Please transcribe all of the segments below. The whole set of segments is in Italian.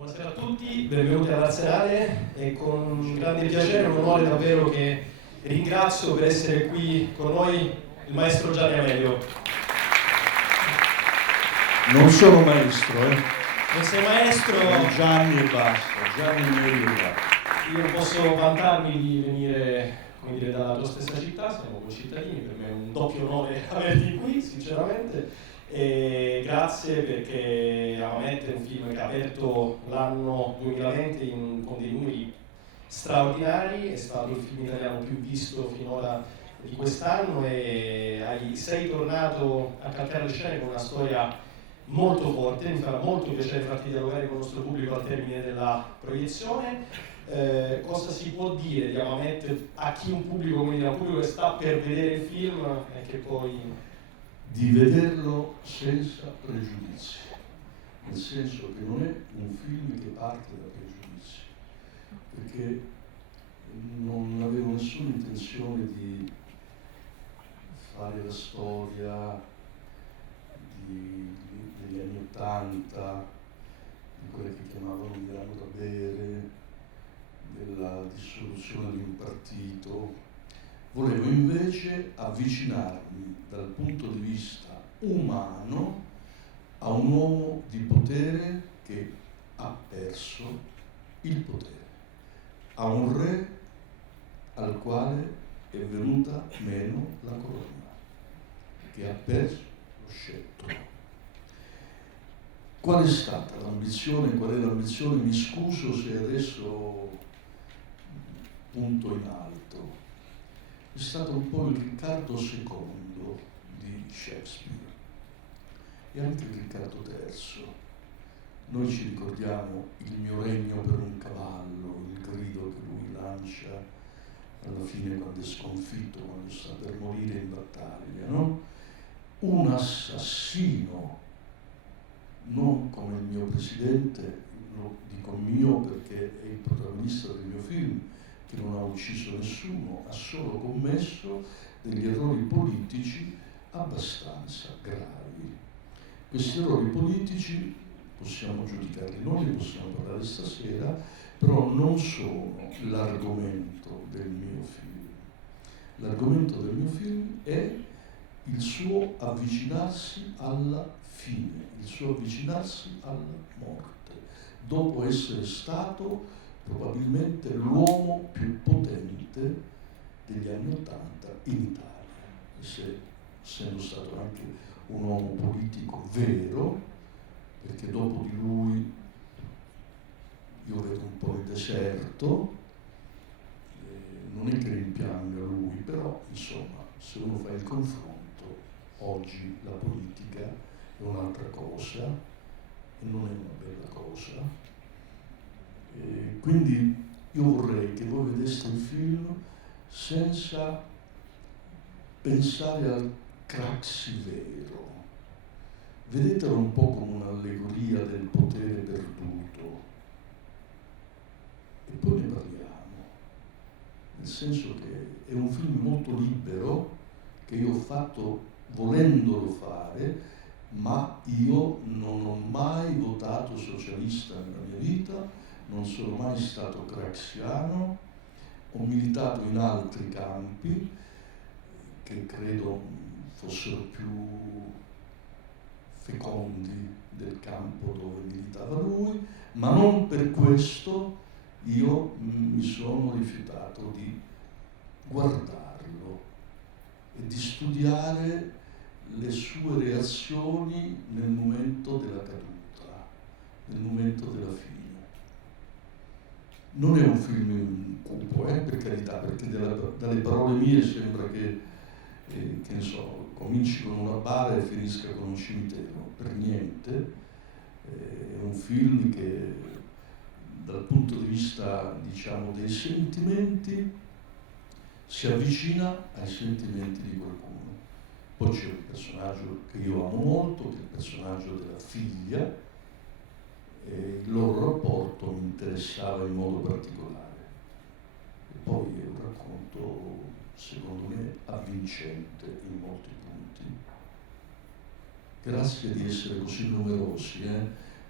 Buonasera a tutti, benvenuti all'Arsenale. È con grande piacere, un onore davvero che ringrazio per essere qui con noi il maestro Gianni Amelio. Non sono maestro, Non sei maestro? Gianni e basta, Gianni Amelio e basta. Io non posso vantarmi di venire, come dire, dalla tua stessa città, siamo concittadini, per me è un doppio onore averti qui, sinceramente. E grazie perché Amamette è un film che ha aperto l'anno 2020 con dei numeri straordinari, è stato il film italiano più visto finora di quest'anno e sei tornato a calcare le scene con una storia molto forte. Mi farà molto piacere farti dialogare con il nostro pubblico al termine della proiezione. Cosa si può dire di Amamette a chi un pubblico che sta per vedere il film e che poi... Di vederlo senza pregiudizi, nel senso che non è un film che parte da pregiudizi, perché non avevo nessuna intenzione di fare la storia degli anni '80, di quelle che chiamavano Milano da bere, della dissoluzione di un partito. Volevo invece avvicinarmi dal punto di vista umano a un uomo di potere che ha perso il potere, a un re al quale è venuta meno la corona, che ha perso lo scettro. Qual è stata l'ambizione? Qual è l'ambizione? Mi scuso se adesso punto in alto. È stato un po' il Riccardo II di Shakespeare e anche il Riccardo III. Noi ci ricordiamo il mio regno per un cavallo, il grido che lui lancia alla fine quando è sconfitto, quando sta per morire in battaglia, no? Un assassino, non come il mio presidente, lo dico mio perché è il protagonista del mio film, che non ha ucciso nessuno, ha solo commesso degli errori politici abbastanza gravi. Questi errori politici possiamo giudicarli noi, ne possiamo parlare stasera, però non sono l'argomento del mio film. L'argomento del mio film è il suo avvicinarsi alla fine, il suo avvicinarsi alla morte, dopo essere stato probabilmente l'uomo più potente degli anni '80 in Italia, essendo stato anche un uomo politico vero, perché dopo di lui io vedo un po' il deserto, non è che rimpianga lui, però insomma se uno fa il confronto, oggi la politica è un'altra cosa e non è una bella cosa. Quindi io vorrei che voi vedeste il film senza pensare al Craxi vero. Vedetelo un po' come un'allegoria del potere perduto e poi ne parliamo, nel senso che è un film molto libero che io ho fatto volendolo fare, ma io non ho mai votato socialista nella mia vita, non sono mai stato craxiano, ho militato in altri campi che credo fossero più fecondi del campo dove militava lui, ma non per questo io mi sono rifiutato di guardarlo e di studiare le sue reazioni nel momento della caduta, nel momento della fine. Non è un film cupo, per carità, perché dalle parole mie sembra che ne so, cominci con una bara e finisca con un cimitero. Per niente. È un film che dal punto di vista, diciamo, dei sentimenti si avvicina ai sentimenti di qualcuno. Poi c'è un personaggio che io amo molto, che è il personaggio della figlia, e il loro rapporto mi interessava in modo particolare. E poi è un racconto, secondo me, avvincente in molti punti. Grazie di essere così numerosi,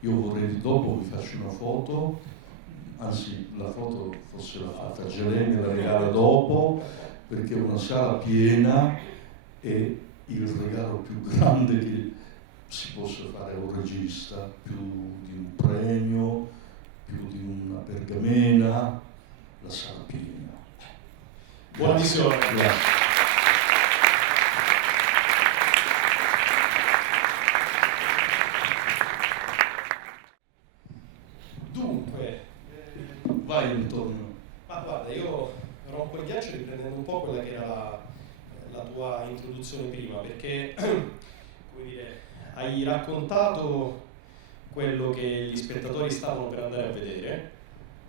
Io vorrei, dopo vi faccio una foto, anzi la foto forse l'ha fatta Gelè, me la regala dopo, perché è una sala piena e il regalo più grande che si possa fare a un regista, più di un premio, più di una pergamena, la sala piena. Buona visione. Grazie. Dunque, vai Antonio. ma guarda, io rompo il ghiaccio riprendendo un po' quella che era la tua introduzione prima, perché come dire, hai raccontato quello che gli spettatori stavano per andare a vedere.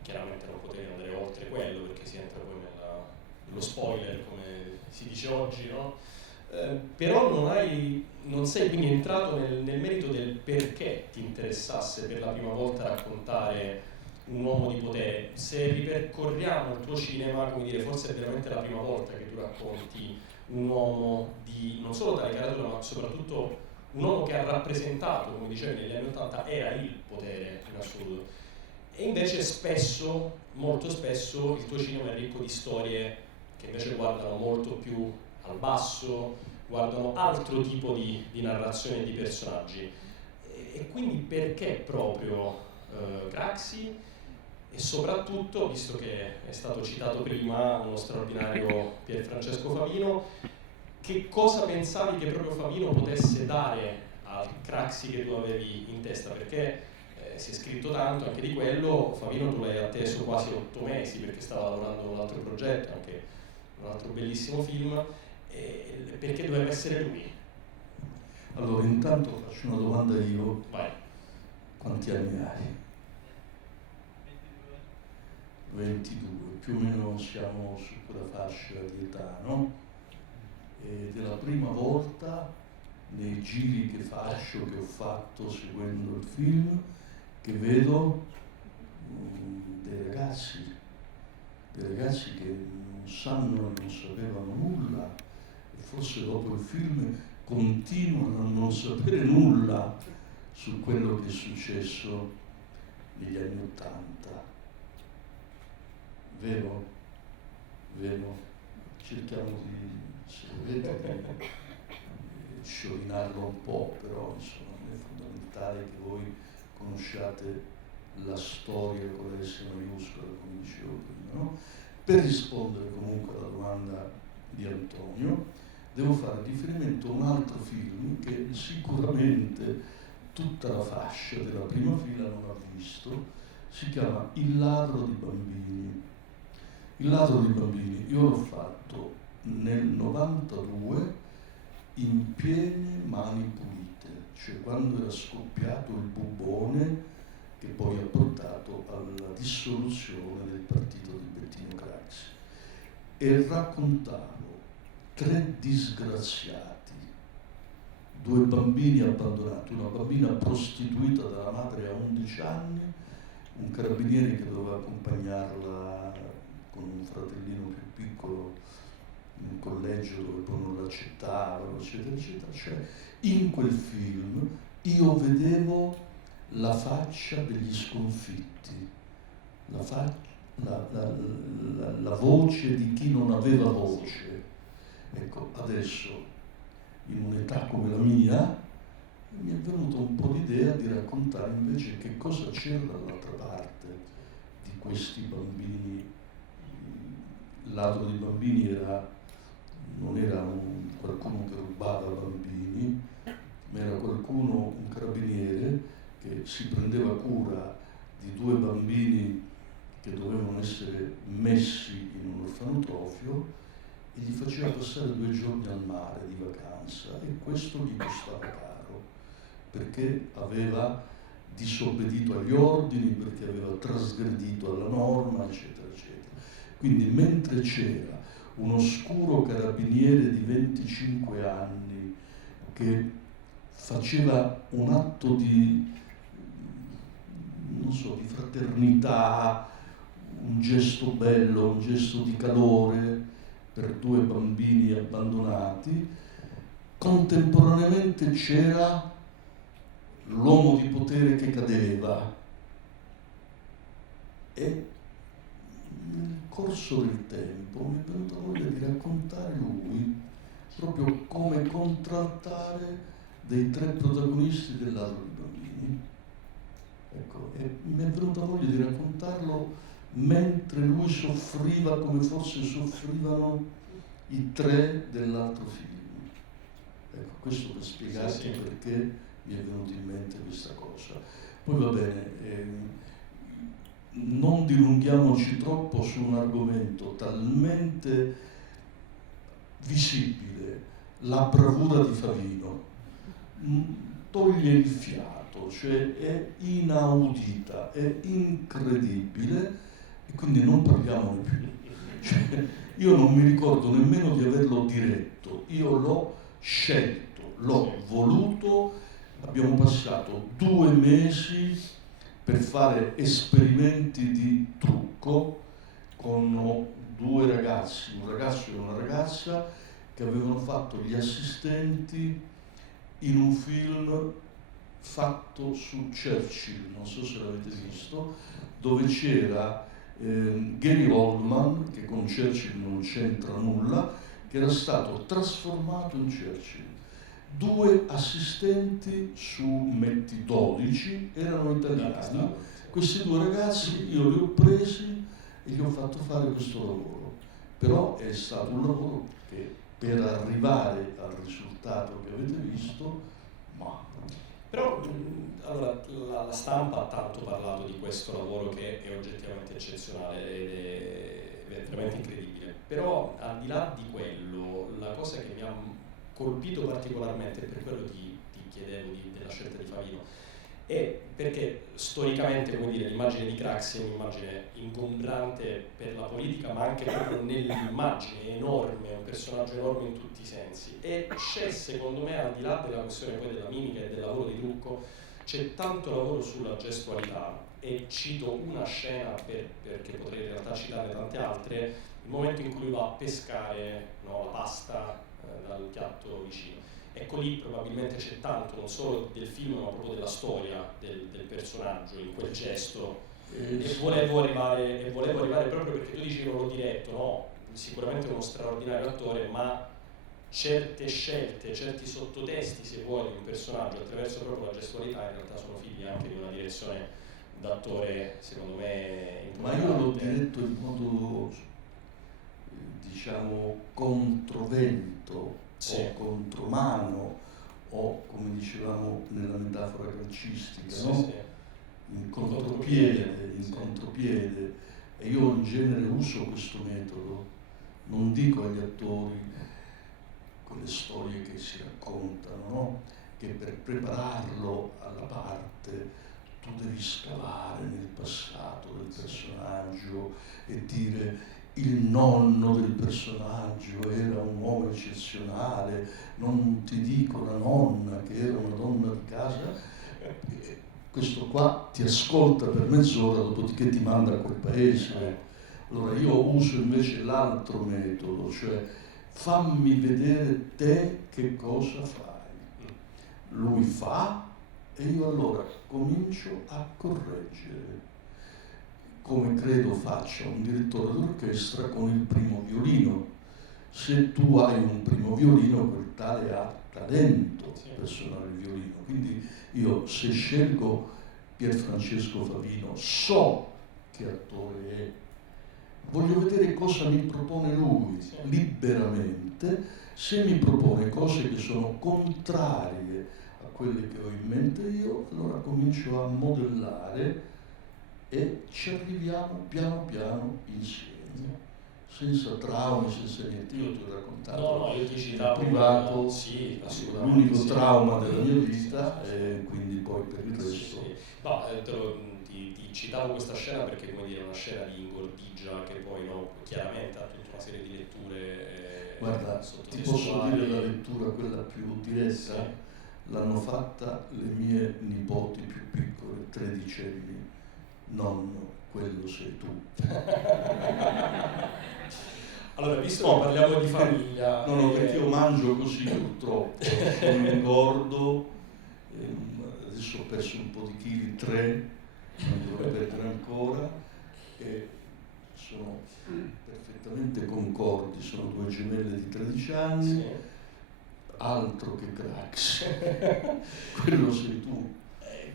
Chiaramente non potevi andare oltre quello perché si entra poi nello spoiler, come si dice oggi, no? Però non sei quindi entrato nel merito del perché ti interessasse per la prima volta raccontare un uomo di potere. Se ripercorriamo il tuo cinema, come dire, forse è veramente la prima volta che tu racconti un uomo di non solo tale caratura, ma soprattutto un uomo che ha rappresentato, come dicevi negli anni '80, era il potere in assoluto. E invece spesso, molto spesso, il tuo cinema è ricco di storie che invece guardano molto più al basso, guardano altro tipo di narrazione e di personaggi. E quindi perché proprio Craxi? E soprattutto, visto che è stato citato prima uno straordinario Pierfrancesco Favino, che cosa pensavi che proprio Favino potesse dare al Craxi che tu avevi in testa? Perché si è scritto tanto anche di quello. Favino tu l'hai atteso quasi 8 mesi perché stava lavorando a un altro progetto, anche un altro bellissimo film, perché doveva essere lui? Allora intanto faccio una domanda io. Vai. Quanti anni hai? 22, più o meno siamo su quella fascia di età, no? Ed è la prima volta nei giri che faccio, che ho fatto seguendo il film, che vedo dei ragazzi che non sanno e non sapevano nulla, e forse dopo il film continuano a non sapere nulla su quello che è successo negli anni '80. Vero? Cerchiamo di sciorinarlo un po', però insomma è fondamentale che voi conosciate la storia con la S maiuscola, come dicevo prima, no? Per rispondere comunque alla domanda di Antonio, devo fare riferimento a un altro film che sicuramente tutta la fascia della prima fila non ha visto, si chiama Il ladro di bambini. Il ladro di bambini io l'ho fatto nel 92 in piene mani pulite, cioè quando era scoppiato il bubbone che poi ha portato alla dissoluzione del partito di Bettino Craxi. E raccontavo 3 disgraziati, 2 bambini abbandonati, una bambina prostituita dalla madre a 11 anni, un carabiniere che doveva accompagnarla con un fratellino più piccolo in un collegio dove poi non l'accettavano, eccetera, eccetera. Cioè, in quel film io vedevo la faccia degli sconfitti, la voce di chi non aveva voce. Ecco, adesso, in un'età come la mia, mi è venuto un po' l'idea di raccontare invece che cosa c'era dall'altra parte di questi bambini. Il ladro dei bambini non era qualcuno che rubava bambini, ma era qualcuno, un carabiniere, che si prendeva cura di 2 bambini che dovevano essere messi in un orfanotrofio e gli faceva passare 2 giorni al mare di vacanza, e questo gli costava caro, perché aveva disobbedito agli ordini, perché aveva trasgredito alla norma, eccetera, eccetera. Quindi mentre c'era un oscuro carabiniere di 25 anni che faceva un atto di, non so, di fraternità, un gesto bello, un gesto di calore per 2 bambini abbandonati, contemporaneamente c'era l'uomo di potere che cadeva, e nel corso del tempo mi è venuta voglia di raccontare lui proprio come contraltare dei 3 protagonisti del ladro di bambini. Ecco, e mi è venuta voglia di raccontarlo mentre lui soffriva come forse soffrivano i 3 dell'altro film. Ecco, questo per spiegarti perché mi è venuta in mente questa cosa. Poi va bene, non dilunghiamoci troppo su un argomento talmente visibile, la bravura di Favino toglie il fiato, cioè è inaudita, è incredibile, e quindi non parliamone più. Cioè, io non mi ricordo nemmeno di averlo diretto, io l'ho scelto, l'ho voluto, abbiamo passato 2 mesi per fare esperimenti di trucco con 2 ragazzi, un ragazzo e una ragazza, che avevano fatto gli assistenti in un film fatto su Churchill, non so se l'avete visto, dove c'era Gary Oldman, che con Churchill non c'entra nulla, che era stato trasformato in Churchill. 2 assistenti su metti 12 erano italiani. Questi 2 ragazzi io li ho presi e gli ho fatto fare questo lavoro. Però è stato un lavoro che per arrivare al risultato che avete visto, ma... Però allora, la stampa ha tanto parlato di questo lavoro che è oggettivamente eccezionale ed è veramente incredibile. Però al di là di quello, la cosa che mi ha colpito particolarmente, per quello ti chiedevo della scelta di Favino, è perché storicamente, come dire, l'immagine di Craxi è un'immagine ingombrante per la politica, ma anche proprio nell'immagine, è enorme, è un personaggio enorme in tutti i sensi, e c'è, secondo me, al di là della questione poi della mimica e del lavoro di trucco, c'è tanto lavoro sulla gestualità, e cito una scena perché potrei in realtà citarne tante altre, il momento in cui va a pescare, no, la pasta dal piatto vicino. Ecco, lì probabilmente c'è tanto, non solo del film, ma proprio della storia del personaggio in quel gesto. E volevo arrivare proprio perché tu dicevi l'ho diretto, no? Sicuramente uno straordinario attore, ma certe scelte, certi sottotesti, se vuoi, di un personaggio attraverso proprio la gestualità in realtà sono figli anche di una direzione d'attore, secondo me, importante. Ma io l'ho diretto in modo, diciamo, controvento, sì, o contromano, o come dicevamo nella metafora calcistica, sì, no? Sì. In contropiede, in contropiede. E io in genere uso questo metodo, non dico agli attori quelle storie che si raccontano, no? Che per prepararlo alla parte tu devi scavare nel passato del personaggio e dire il nonno del personaggio era un uomo eccezionale, non ti dico la nonna che era una donna di casa. Questo qua ti ascolta per mezz'ora, dopodiché ti manda a quel paese. Allora io uso invece l'altro metodo, cioè fammi vedere te che cosa fai. Lui fa e io allora comincio a correggere, come credo faccia un direttore d'orchestra con il primo violino. Se tu hai un primo violino, quel tale ha talento per suonare il violino. Quindi io, se scelgo Pierfrancesco Favino, so che attore è, voglio vedere cosa mi propone lui liberamente. Se mi propone cose che sono contrarie a quelle che ho in mente io, allora comincio a modellare e ci arriviamo piano piano insieme, senza traumi, senza niente. Io ti ho raccontato in privato, sì, l'unico trauma della mia vita, e quindi poi per il resto. Sì. No, ti citavo questa scena perché, come dire, è una scena di ingordigia che poi, no, chiaramente ha tutta una serie di letture. Guarda, ti posso dire la lettura quella più diretta? Sì. L'hanno fatta le mie nipoti più piccole, 13 anni. Nonno, quello sei tu. Allora, visto che parliamo di famiglia... No, perché io mangio così purtroppo, sono ingordo Adesso ho perso un po' di chili, 3, non dovrei perdere ancora, e sono perfettamente concordi, sono 2 gemelle di 13 anni, Sì. altro che cracks, quello sei tu.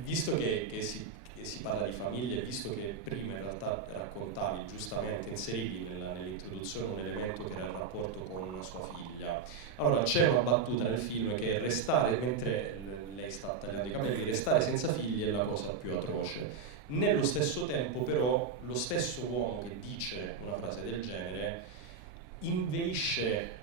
Visto che si parla di famiglie, visto che prima in realtà raccontavi, giustamente inserivi nell'introduzione un elemento che era il rapporto con sua figlia, allora c'è una battuta nel film che restare, mentre lei sta tagliando i capelli, restare senza figli è la cosa più atroce. Nello stesso tempo però lo stesso uomo che dice una frase del genere inveisce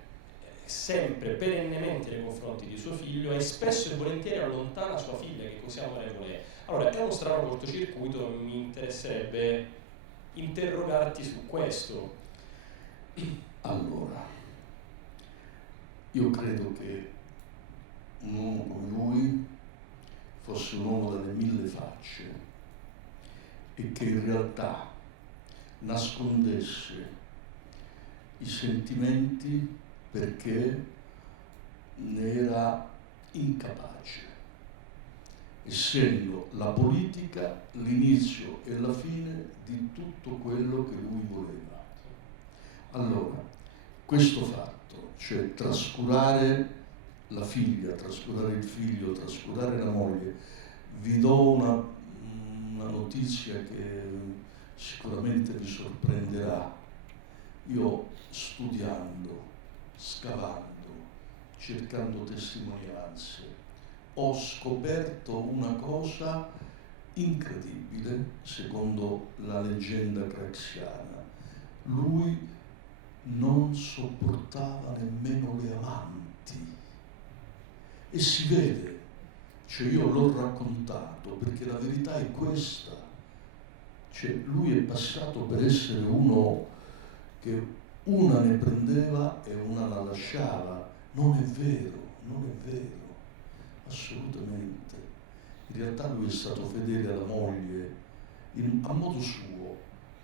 sempre, perennemente nei confronti di suo figlio e spesso e volentieri allontana sua figlia, che così amorevole è. Allora, è uno strano cortocircuito, mi interesserebbe interrogarti su questo. Allora, io credo che un uomo come lui fosse un uomo dalle 1000 facce e che in realtà nascondesse i sentimenti perché ne era incapace, essendo la politica l'inizio e la fine di tutto quello che lui voleva. Allora, questo fatto, cioè trascurare la figlia, trascurare il figlio, trascurare la moglie, vi do una notizia che sicuramente vi sorprenderà. Io studiando, scavando, cercando testimonianze, ho scoperto una cosa incredibile secondo la leggenda craxiana. Lui non sopportava nemmeno le amanti. E si vede, cioè io l'ho raccontato perché la verità è questa. Cioè lui è passato per essere uno che una ne prendeva e una la lasciava. Non è vero, non è vero, assolutamente. In realtà lui è stato fedele alla moglie a modo suo.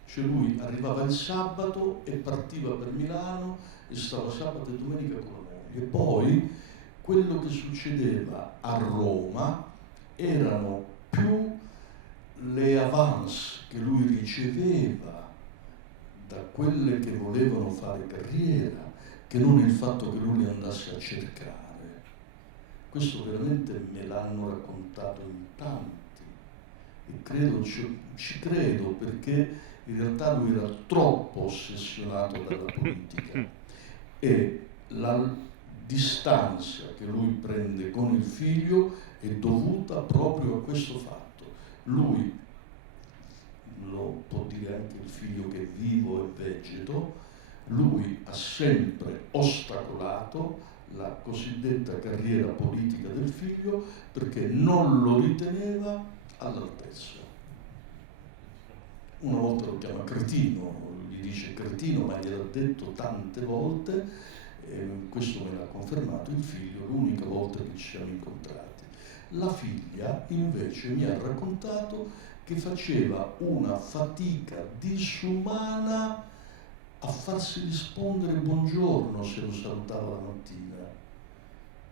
Cioè lui arrivava il sabato e partiva per Milano e stava sabato e domenica con la moglie. Poi quello che succedeva a Roma erano più le avance che lui riceveva da quelle che volevano fare carriera, che non il fatto che lui li andasse a cercare. Questo veramente me l'hanno raccontato in tanti e credo, ci credo, perché in realtà lui era troppo ossessionato dalla politica e la distanza che lui prende con il figlio è dovuta proprio a questo fatto. Lui, lo può dire anche il figlio che è vivo e vegeto, lui ha sempre ostacolato la cosiddetta carriera politica del figlio perché non lo riteneva all'altezza. Una volta lo chiama cretino, gli dice cretino, ma gliel'ha detto tante volte, questo me l'ha confermato il figlio l'unica volta che ci siamo incontrati. La figlia invece mi ha raccontato che faceva una fatica disumana a farsi rispondere buongiorno se lo salutava la mattina,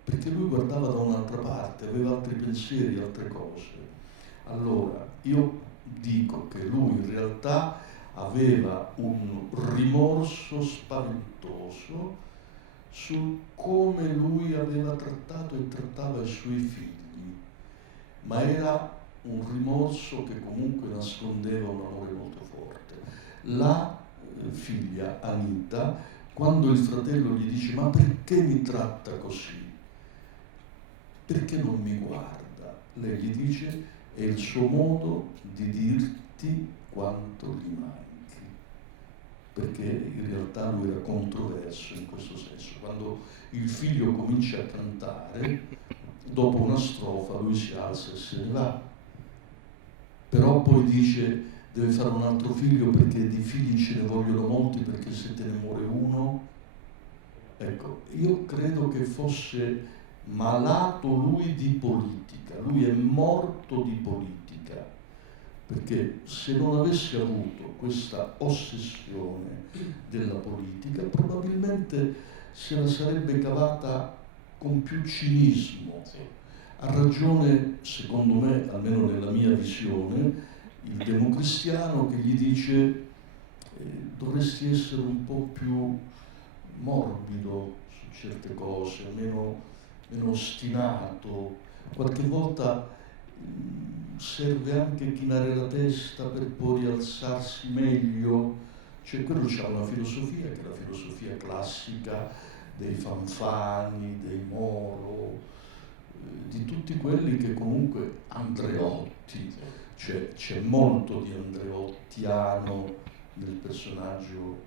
perché lui guardava da un'altra parte, aveva altri pensieri, altre cose. Allora, io dico che lui in realtà aveva un rimorso spaventoso su come lui aveva trattato e trattava i suoi figli, ma era un rimorso che comunque nascondeva un amore molto forte. La figlia Anita, quando il fratello gli dice ma perché mi tratta così? Perché non mi guarda? Lei gli dice è il suo modo di dirti quanto gli manchi, perché in realtà lui era controverso in questo senso. Quando il figlio comincia a cantare, dopo una strofa lui si alza e se ne va, però poi dice deve fare un altro figlio perché di figli ce ne vogliono molti, perché se te ne muore uno. Ecco, io credo che fosse malato lui di politica, lui è morto di politica, perché se non avesse avuto questa ossessione della politica probabilmente se la sarebbe cavata con più cinismo. Sì. Ha ragione, secondo me, almeno nella mia visione, il democristiano che gli dice dovresti essere un po' più morbido su certe cose, meno ostinato. Qualche volta serve anche chinare la testa per poi rialzarsi meglio. Cioè quello c'ha una filosofia che è la filosofia classica dei Fanfani, dei Moro, di tutti quelli che comunque Andreotti, cioè c'è molto di andreottiano nel personaggio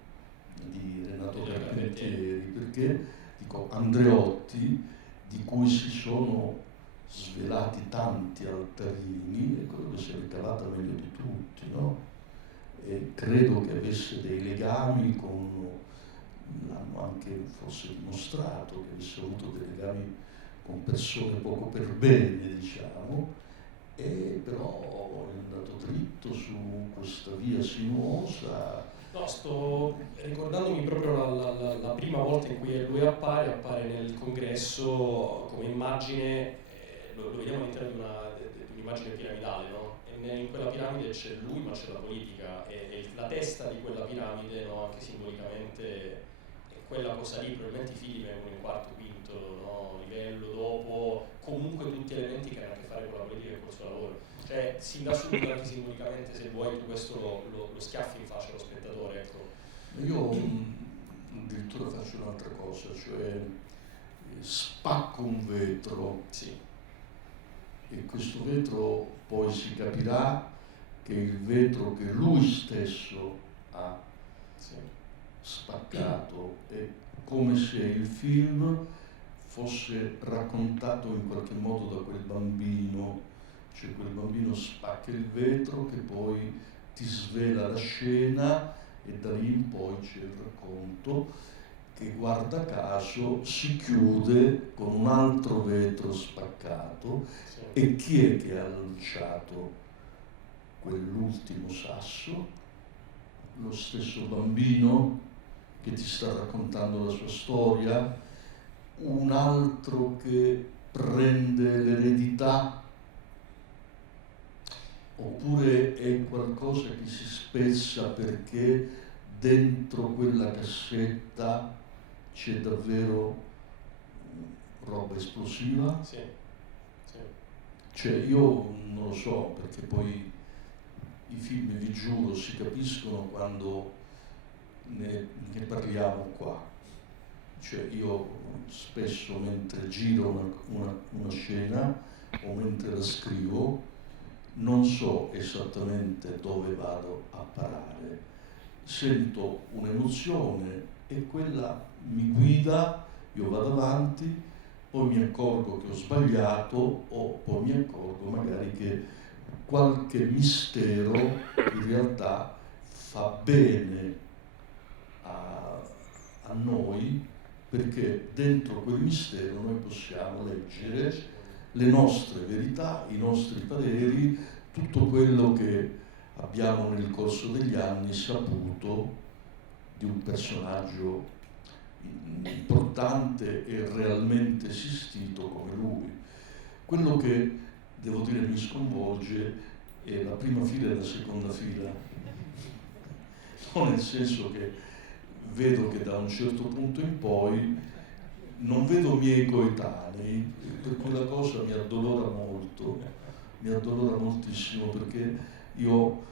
di Renato Carpentieri, perché dico Andreotti, di cui si sono svelati tanti altarini, è quello che si è ricavata meglio di tutti, no? E credo che avesse dei legami con, l'hanno anche forse dimostrato, che avesse avuto dei legami con persone poco per bene, diciamo, e però è andato dritto su questa via sinuosa. No, sto ricordandomi proprio la prima volta in cui lui appare nel congresso come immagine, lo vediamo all'interno di un'immagine piramidale, no? E in quella piramide c'è lui ma c'è la politica e la testa di quella piramide, no? Anche simbolicamente è quella cosa lì, probabilmente i figli vengono in quarto, quinto, no? Livello, dopo, comunque tutti elementi che hanno a che fare con la politica e col suo lavoro. Cioè, sin da subito, anche simbolicamente, se vuoi, tu questo lo schiaffi in faccia allo spettatore, ecco. Io addirittura faccio un'altra cosa, cioè spacco un vetro, sì, e questo vetro poi si capirà che è il vetro che lui stesso ha sì. spaccato, è come se il film fosse raccontato in qualche modo da quel bambino, cioè quel bambino spacca il vetro che poi ti svela la scena e da lì in poi c'è il racconto che guarda caso si chiude con un altro vetro spaccato. Sì. E chi è che ha lanciato quell'ultimo sasso? Lo stesso bambino che ti sta raccontando la sua storia? Un altro che prende l'eredità? Oppure è qualcosa che si spezza perché dentro quella cassetta c'è davvero roba esplosiva? Sì. Sì. Cioè io non lo so, perché poi i film, vi giuro, si capiscono quando ne parliamo qua. Cioè io spesso mentre giro una scena o mentre la scrivo non so esattamente dove vado a parare, sento un'emozione e quella mi guida, io vado avanti, poi mi accorgo che ho sbagliato o poi mi accorgo magari che qualche mistero in realtà fa bene a noi, perché dentro quel mistero noi possiamo leggere le nostre verità, i nostri pareri, tutto quello che abbiamo nel corso degli anni saputo di un personaggio importante e realmente esistito come lui. Quello che, devo dire, mi sconvolge è la prima fila e la seconda fila, non nel senso che vedo che da un certo punto in poi non vedo miei coetanei, per cui la cosa mi addolora moltissimo, perché io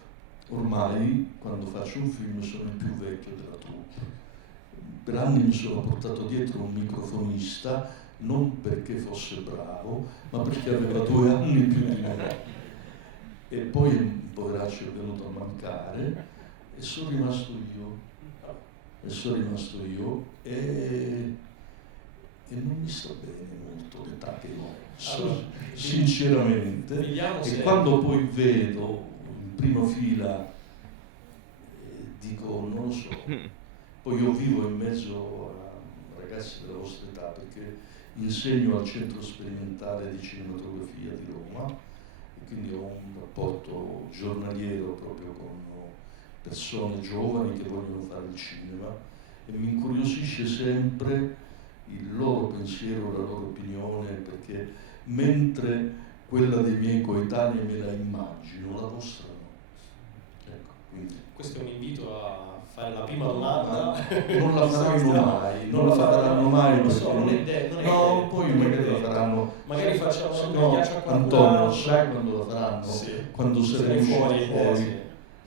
ormai quando faccio un film sono il più vecchio della troupe. Per anni mi sono portato dietro un microfonista, non perché fosse bravo, ma perché aveva 2 anni più di me. E poi un poveraccio è venuto a mancare e sono rimasto io e non mi sta bene molto l'età che ho, Allora, sinceramente. E quando poi vedo in prima fila dico non lo so, poi io vivo in mezzo a ragazzi della vostra età perché insegno al Centro Sperimentale di Cinematografia di Roma e quindi ho un rapporto giornaliero proprio con persone giovani che vogliono fare il cinema e mi incuriosisce sempre il loro pensiero, la loro opinione, perché mentre quella dei miei coetanei me la immagino, la vostra no. Ecco, quindi. Questo è un invito a fare la prima domanda. Non la faranno mai, non la faranno mai, non lo perché so, non è detto. No, poi magari la faranno. Magari facciamo una no, piaccia a qualcun Antonio, altro. sai quando la faranno? Sì. Quando Se saremo ne fuori, sì.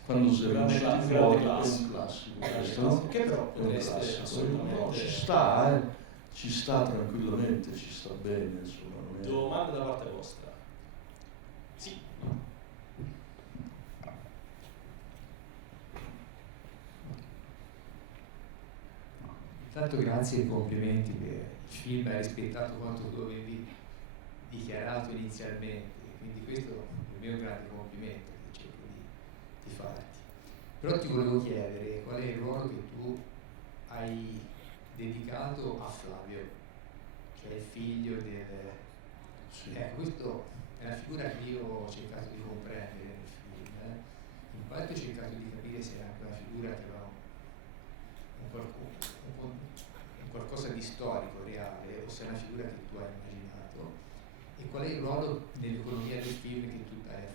quando saremo Grande usciti classe, fuori, grande è classe. un classico. Grande Questo, classe. no? Che però È un potreste classico. assolutamente. No, ci sta tranquillamente, ci sta bene, insomma. Non è... Domanda da parte vostra. Sì. Intanto grazie e complimenti che il film ha rispettato quanto tu avevi dichiarato inizialmente, quindi questo è il mio grande complimento che cerco di farti. Però ti volevo chiedere qual è il ruolo che tu hai dedicato a Flavio, che è il figlio del... Sì. Ecco, questa è una figura che io ho cercato di comprendere nel film. In parte ho cercato di capire se è anche una figura che va un qualcosa di storico, reale, o se è una figura che tu hai immaginato, e qual è il ruolo nell'economia del film che tu dai a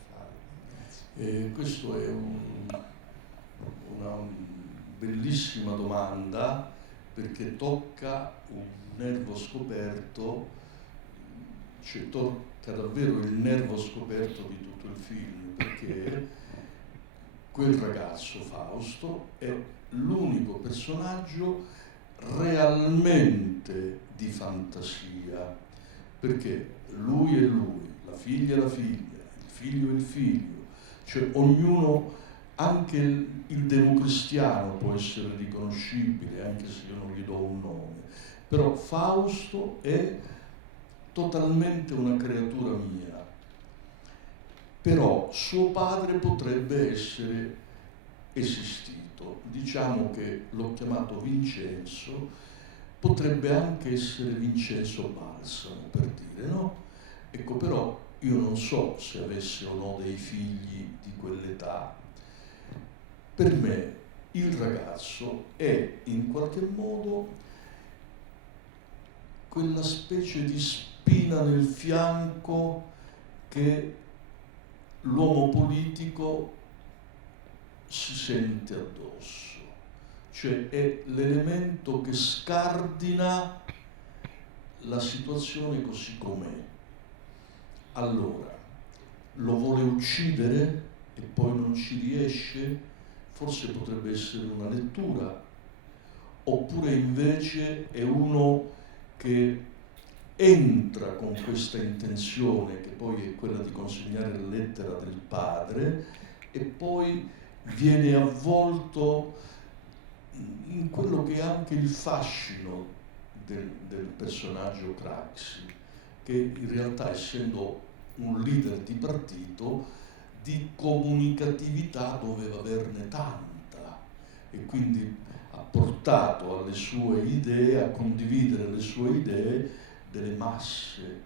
Flavio? Questo è una bellissima domanda, perché tocca un nervo scoperto, cioè tocca davvero il nervo scoperto di tutto il film, perché quel ragazzo Fausto è l'unico personaggio realmente di fantasia, perché lui è lui, la figlia è la figlia, il figlio è il figlio, cioè ognuno, anche il democristiano può essere riconoscibile, anche se io non gli do un nome, però Fausto è totalmente una creatura mia. Però suo padre potrebbe essere esistito, diciamo che l'ho chiamato Vincenzo, potrebbe anche essere Vincenzo Balsamo, per dire, no? Ecco, però io non so se avesse o no dei figli di quell'età. Per me il ragazzo è in qualche modo quella specie di spina nel fianco che l'uomo politico si sente addosso, cioè è l'elemento che scardina la situazione così com'è. Allora, lo vuole uccidere e poi non ci riesce? Forse potrebbe essere una lettura, oppure invece è uno che entra con questa intenzione, che poi è quella di consegnare la lettera del padre, e poi viene avvolto in quello che è anche il fascino del personaggio Craxi, che in realtà, essendo un leader di partito, di comunicatività doveva averne tanta, e quindi ha portato alle sue idee, a condividere le sue idee delle masse,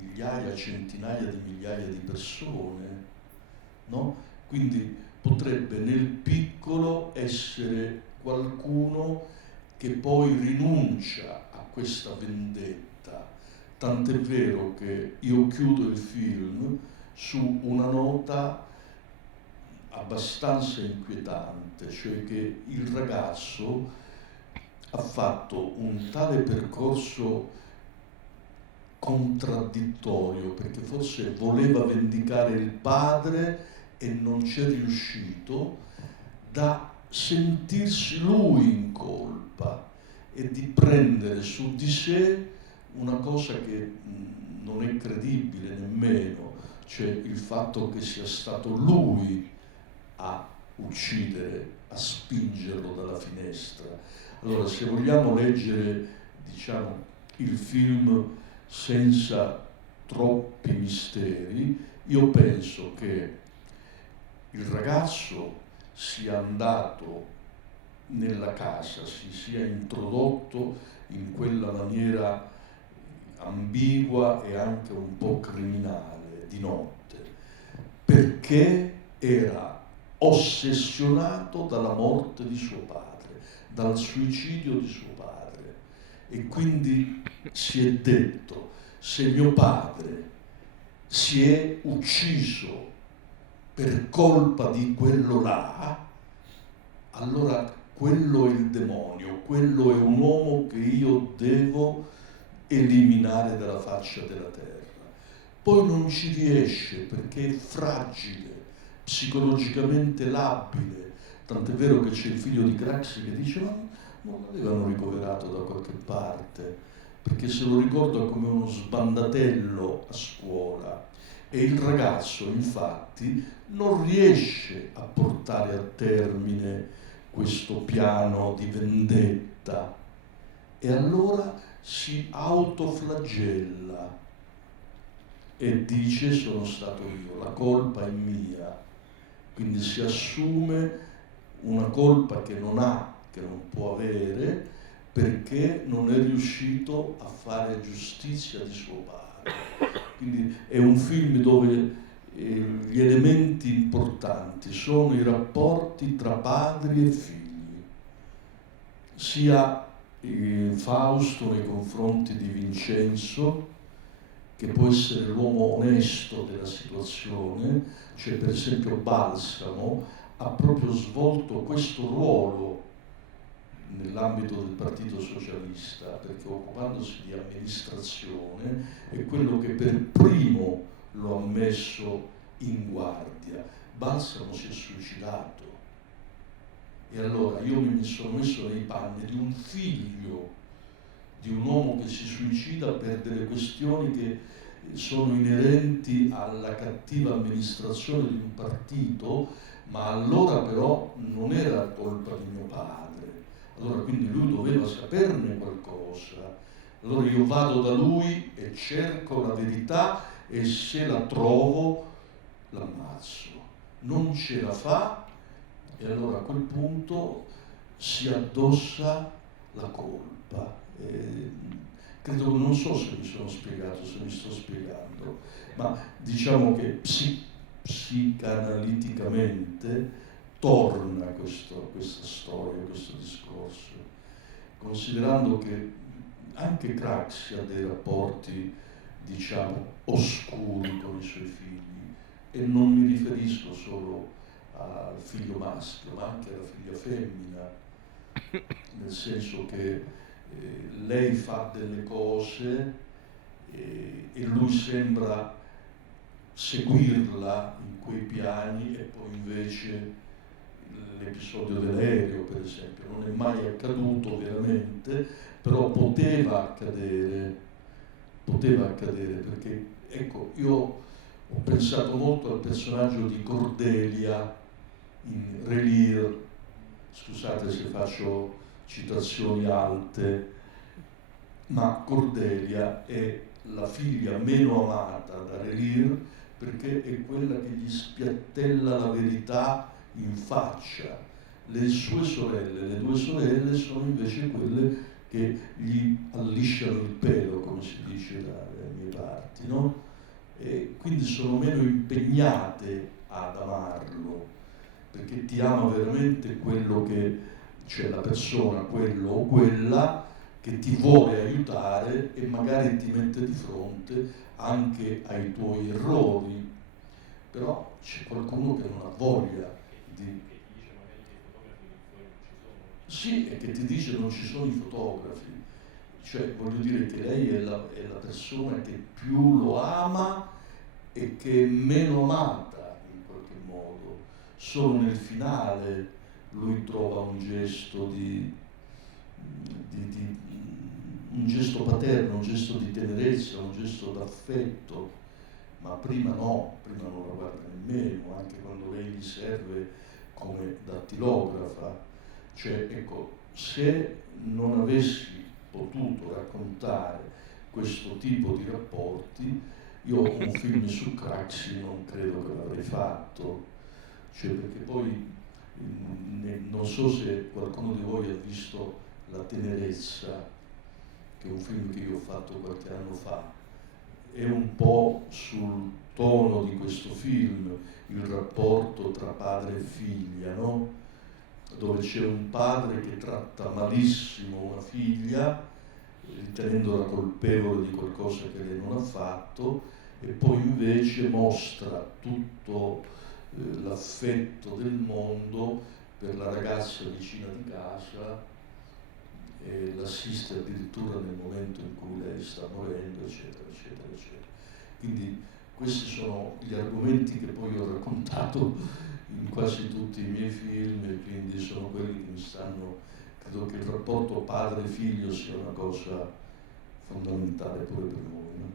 migliaia, centinaia di migliaia di persone, no? Quindi potrebbe nel piccolo essere qualcuno che poi rinuncia a questa vendetta, tant'è vero che io chiudo il film su una nota abbastanza inquietante, cioè che il ragazzo ha fatto un tale percorso contraddittorio, perché forse voleva vendicare il padre e non c'è riuscito, da sentirsi lui in colpa e di prendere su di sé una cosa che non è credibile nemmeno, cioè il fatto che sia stato lui a uccidere, a spingerlo dalla finestra. Allora, se vogliamo leggere, diciamo, il film senza troppi misteri, io penso che il ragazzo sia andato nella casa, si sia introdotto in quella maniera ambigua e anche un po' criminale di notte, perché era ossessionato dalla morte di suo padre, dal suicidio di suo padre, e quindi si è detto: se mio padre si è ucciso per colpa di quello là, allora quello è il demonio, quello è un uomo che io devo eliminare dalla faccia della terra. Poi non ci riesce perché è fragile, psicologicamente labile, tant'è vero che c'è il figlio di Craxi che dice ma non l'avevano ricoverato da qualche parte, perché se lo ricorda come uno sbandatello a scuola, e il ragazzo infatti non riesce a portare a termine questo piano di vendetta e allora si autoflagella e dice sono stato io, la colpa è mia, quindi si assume una colpa che non ha, che non può avere, perché non è riuscito a fare giustizia di suo padre. Quindi è un film dove gli elementi importanti sono i rapporti tra padri e figli, sia Fausto nei confronti di Vincenzo, che può essere l'uomo onesto della situazione, cioè per esempio Balsamo ha proprio svolto questo ruolo nell'ambito del Partito Socialista, perché occupandosi di amministrazione è quello che per primo lo ha messo in guardia. Balsamo si è suicidato e allora io mi sono messo nei panni di un figlio di un uomo che si suicida per delle questioni che sono inerenti alla cattiva amministrazione di un partito, ma allora però non era colpa di mio padre. Allora quindi lui doveva saperne qualcosa. Allora io vado da lui e cerco la verità e se la trovo l'ammazzo. Non ce la fa e allora a quel punto si addossa la colpa. Credo, non so se mi sono spiegato, se mi sto spiegando, ma diciamo che psicanaliticamente torna questa storia, questo discorso, considerando che anche Craxi ha dei rapporti, diciamo, oscuri con i suoi figli, e non mi riferisco solo al figlio maschio, ma anche alla figlia femmina, nel senso che lei fa delle cose e lui sembra seguirla in quei piani e poi invece l'episodio dell'aereo per esempio non è mai accaduto veramente, però poteva accadere perché ecco, io ho pensato molto al personaggio di Cordelia in Re Lear, scusate se faccio citazioni alte, ma Cordelia è la figlia meno amata da Re Lear perché è quella che gli spiattella la verità in faccia. Le sue sorelle, le due sorelle, sono invece quelle che gli allisciano il pelo, come si dice dalle mie parti, no? E quindi sono meno impegnate ad amarlo, perché ti ama veramente quello che, cioè la persona, quello o quella che ti vuole aiutare e magari ti mette di fronte anche ai tuoi errori, però c'è qualcuno che non ha voglia di... Sì, e che ti dice non ci sono i fotografi, cioè voglio dire che lei è la persona che più lo ama e che è meno amata in qualche modo. Solo nel finale lui trova un gesto un gesto paterno, un gesto di tenerezza, un gesto d'affetto, ma prima no, prima non la guarda nemmeno, anche quando lei gli serve come dattilografa. Cioè, ecco, se non avessi potuto raccontare questo tipo di rapporti, io un film su Craxi non credo che l'avrei fatto, cioè perché poi non so se qualcuno di voi ha visto La tenerezza, che è un film che io ho fatto qualche anno fa, è un po' sul tono di questo film, il rapporto tra padre e figlia, no? Dove c'è un padre che tratta malissimo una figlia ritenendola colpevole di qualcosa che lei non ha fatto, e poi invece mostra tutto l'affetto del mondo per la ragazza vicina di casa e l'assiste addirittura nel momento in cui lei sta morendo, eccetera, eccetera, eccetera. Quindi questi sono gli argomenti che poi ho raccontato in quasi tutti i miei film, e quindi sono quelli che mi stanno. Credo che il rapporto padre-figlio sia una cosa fondamentale pure per noi, no?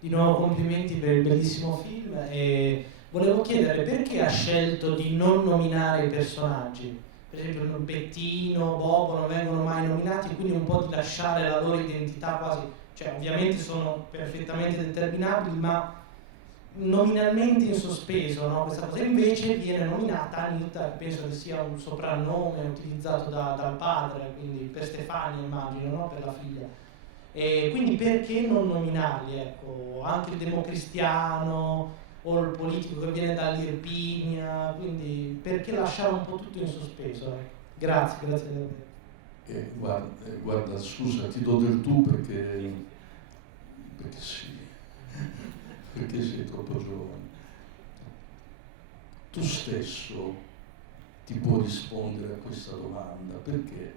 Di nuovo complimenti per il bellissimo film, e volevo chiedere perché ha scelto di non nominare i personaggi. Per esempio Bettino, Bobo non vengono mai nominati, quindi un po' di lasciare la loro identità quasi, cioè ovviamente sono perfettamente determinabili, ma nominalmente in sospeso, no? Questa cosa invece viene nominata Anita, penso che sia un soprannome utilizzato dal padre, quindi per Stefania immagino, no? Per la figlia. E quindi perché non nominarli, ecco, anche il democristiano o il politico che viene dall'Irpinia, quindi perché lasciare un po' tutto in sospeso, ecco. Grazie davvero. Guarda, scusa, ti do del tu perché sì, perché sei troppo giovane. Tu stesso ti puoi rispondere a questa domanda, perché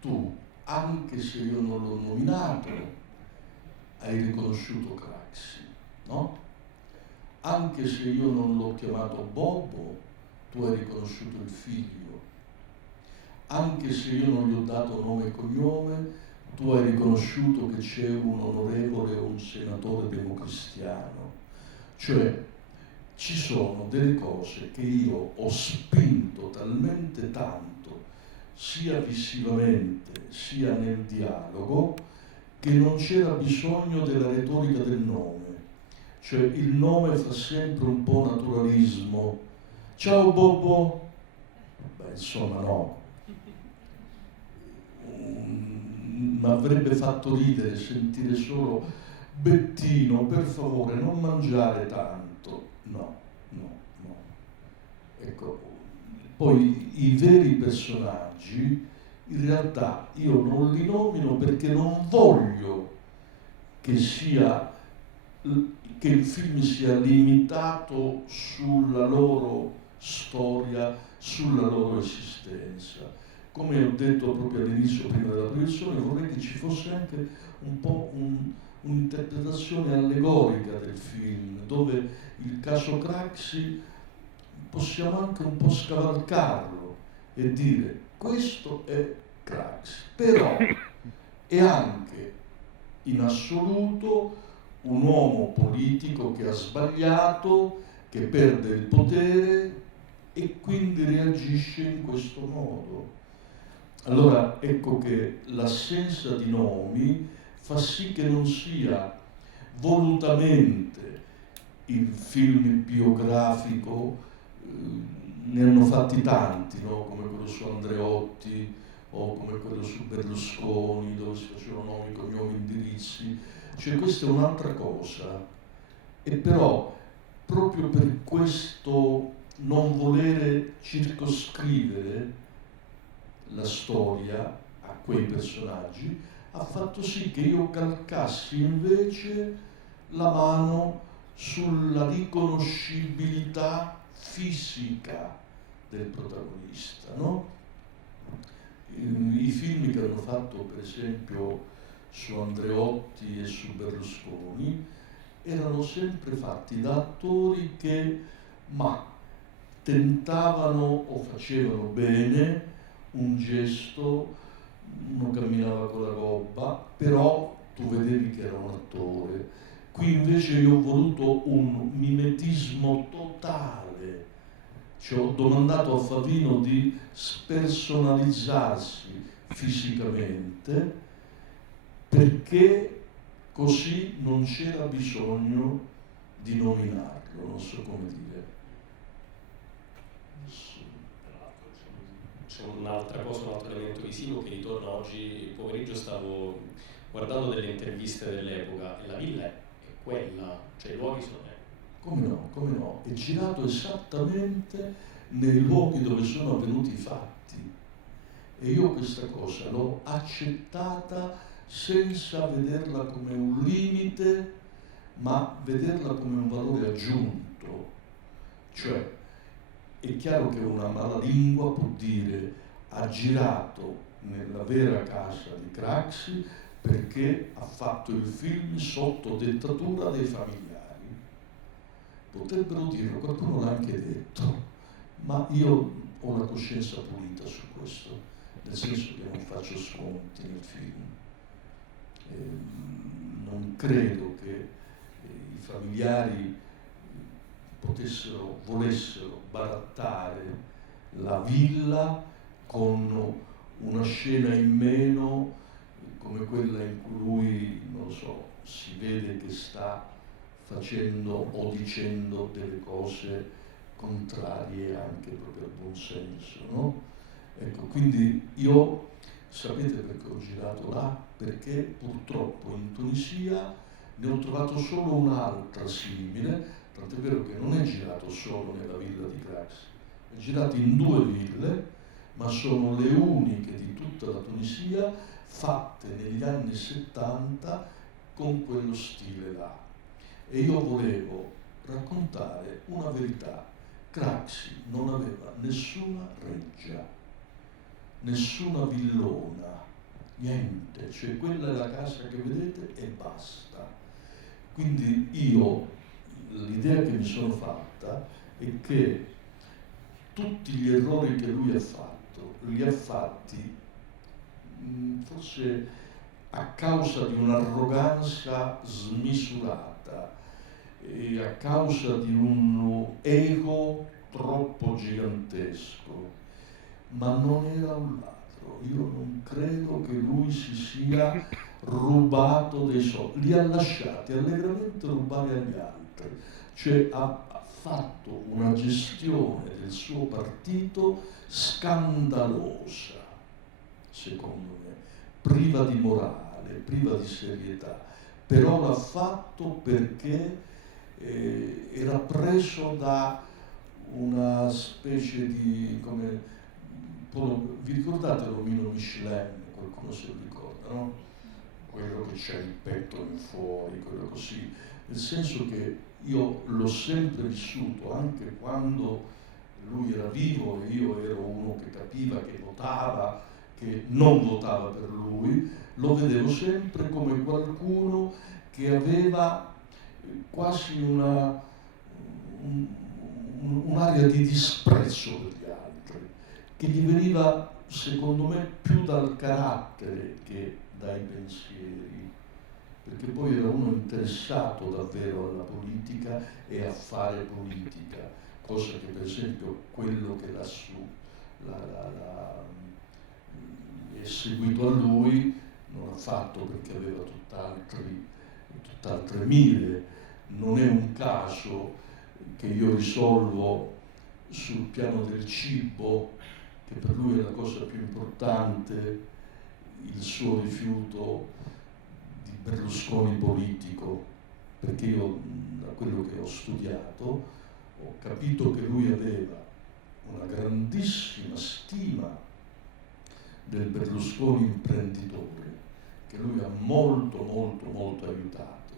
tu, anche se io non l'ho nominato, hai riconosciuto Craxi, no? Anche se io non l'ho chiamato Bobo, tu hai riconosciuto il figlio. Anche se io non gli ho dato nome e cognome, tu hai riconosciuto che c'è un onorevole o un senatore democristiano. Cioè, ci sono delle cose che io ho spinto talmente tanto, sia visivamente sia nel dialogo, che non c'era bisogno della retorica del nome. Cioè il nome fa sempre un po' naturalismo. Ciao Bobo! Beh, insomma no. Mi avrebbe fatto ridere sentire solo Bettino, per favore non mangiare tanto. No. Ecco, poi i veri personaggi in realtà io non li nomino perché non voglio che il film sia limitato sulla loro storia, sulla loro esistenza. Come ho detto proprio all'inizio, prima della proiezione, vorrei che ci fosse anche un po' un'interpretazione allegorica del film, dove il caso Craxi possiamo anche un po' scavalcarlo e dire questo è Craxi, però è anche in assoluto un uomo politico che ha sbagliato, che perde il potere e quindi reagisce in questo modo. Allora ecco che l'assenza di nomi fa sì che non sia volutamente il film biografico. Ne hanno fatti tanti, no? Come quello su Andreotti o come quello su Berlusconi, dove si facevano nomi, cognomi, indirizzi. Cioè questa è un'altra cosa. E però proprio per questo non volere circoscrivere la storia a quei personaggi ha fatto sì che io calcassi invece la mano sulla riconoscibilità fisica del protagonista, no? I film che hanno fatto per esempio su Andreotti e su Berlusconi erano sempre fatti da attori che tentavano o facevano bene un gesto, uno camminava con la gobba, però tu vedevi che era un attore. Qui invece io ho voluto un mimetismo totale, cioè ho domandato a Favino di spersonalizzarsi fisicamente, perché così non c'era bisogno di nominarlo, non so come dire. C'è un'altra cosa, un altro elemento visivo che ritorna oggi pomeriggio. Stavo guardando delle interviste dell'epoca, e la villa è quella, cioè i luoghi sono... Come no, è girato esattamente nei luoghi dove sono avvenuti i fatti. E io questa cosa l'ho accettata senza vederla come un limite, ma vederla come un valore aggiunto. Cioè, è chiaro che una malalingua può dire ha girato nella vera casa di Craxi perché ha fatto il film sotto dettatura dei familiari. Potrebbero dirlo, qualcuno l'ha anche detto, ma io ho la coscienza pulita su questo, nel senso che non faccio sconti nel film. Non credo che i familiari volessero barattare la villa con una scena in meno come quella in cui lui, non lo so, si vede che sta facendo o dicendo delle cose contrarie anche proprio al buon senso, no? Ecco, quindi io, sapete perché ho girato là? Perché purtroppo in Tunisia ne ho trovato solo un'altra simile, tant'è vero che non è girato solo nella villa di Craxi, è girato in 2 ville, ma sono le uniche di tutta la Tunisia fatte negli anni 70 con quello stile là. E io volevo raccontare una verità. Craxi non aveva nessuna reggia, nessuna villona, niente, cioè quella è la casa che vedete e basta. Quindi io, l'idea che mi sono fatta è che tutti gli errori che lui ha fatto, li ha fatti forse a causa di un'arroganza smisurata e a causa di un ego troppo gigantesco, ma non era un ladro. Io non credo che lui si sia rubato dei soldi, li ha lasciati allegramente rubare agli altri, cioè ha fatto una gestione del suo partito scandalosa, secondo me, priva di morale, priva di serietà, però l'ha fatto perché era preso da una specie di, come, vi ricordate l'omino Michelin? Qualcuno se lo ricorda, no? Quello che c'ha il petto in fuori, quello così, nel senso che io l'ho sempre vissuto, anche quando lui era vivo e io ero uno che capiva, che votava, che non votava per lui, lo vedevo sempre come qualcuno che aveva quasi un'area di disprezzo per gli altri, che gli veniva, secondo me, più dal carattere che dai pensieri, perché poi era uno interessato davvero alla politica e a fare politica, cosa che per esempio quello che lassù è seguito a lui non ha fatto, perché aveva tutt'altre mire. Non è un caso che io risolvo sul piano del cibo, che per lui è la cosa più importante, il suo rifiuto di Berlusconi politico, perché io, da quello che ho studiato, ho capito che lui aveva una grandissima stima del Berlusconi imprenditore, che lui ha molto aiutato,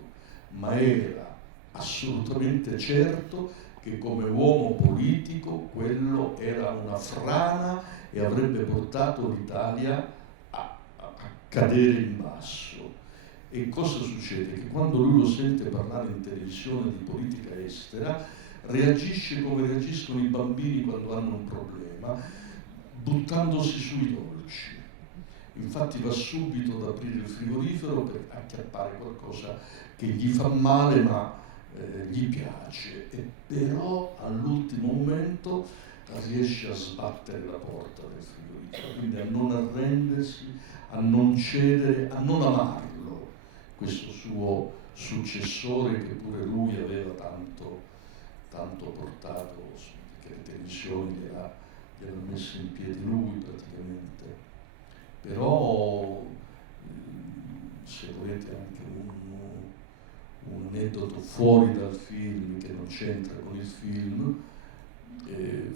ma era assolutamente certo che come uomo politico quello era una frana e avrebbe portato l'Italia a cadere in basso. E cosa succede? Che quando lui lo sente parlare in televisione di politica estera, reagisce come reagiscono i bambini quando hanno un problema, buttandosi sui dolci. Infatti va subito ad aprire il frigorifero per acchiappare qualcosa che gli fa male ma gli piace, e però all'ultimo momento riesce a sbattere la porta del frigorifero, quindi a non arrendersi, a non cedere, a non amarlo, questo suo successore che pure lui aveva tanto portato, che le televisioni gliela messa in piedi lui praticamente. Però se volete anche un aneddoto fuori dal film che non c'entra con il film,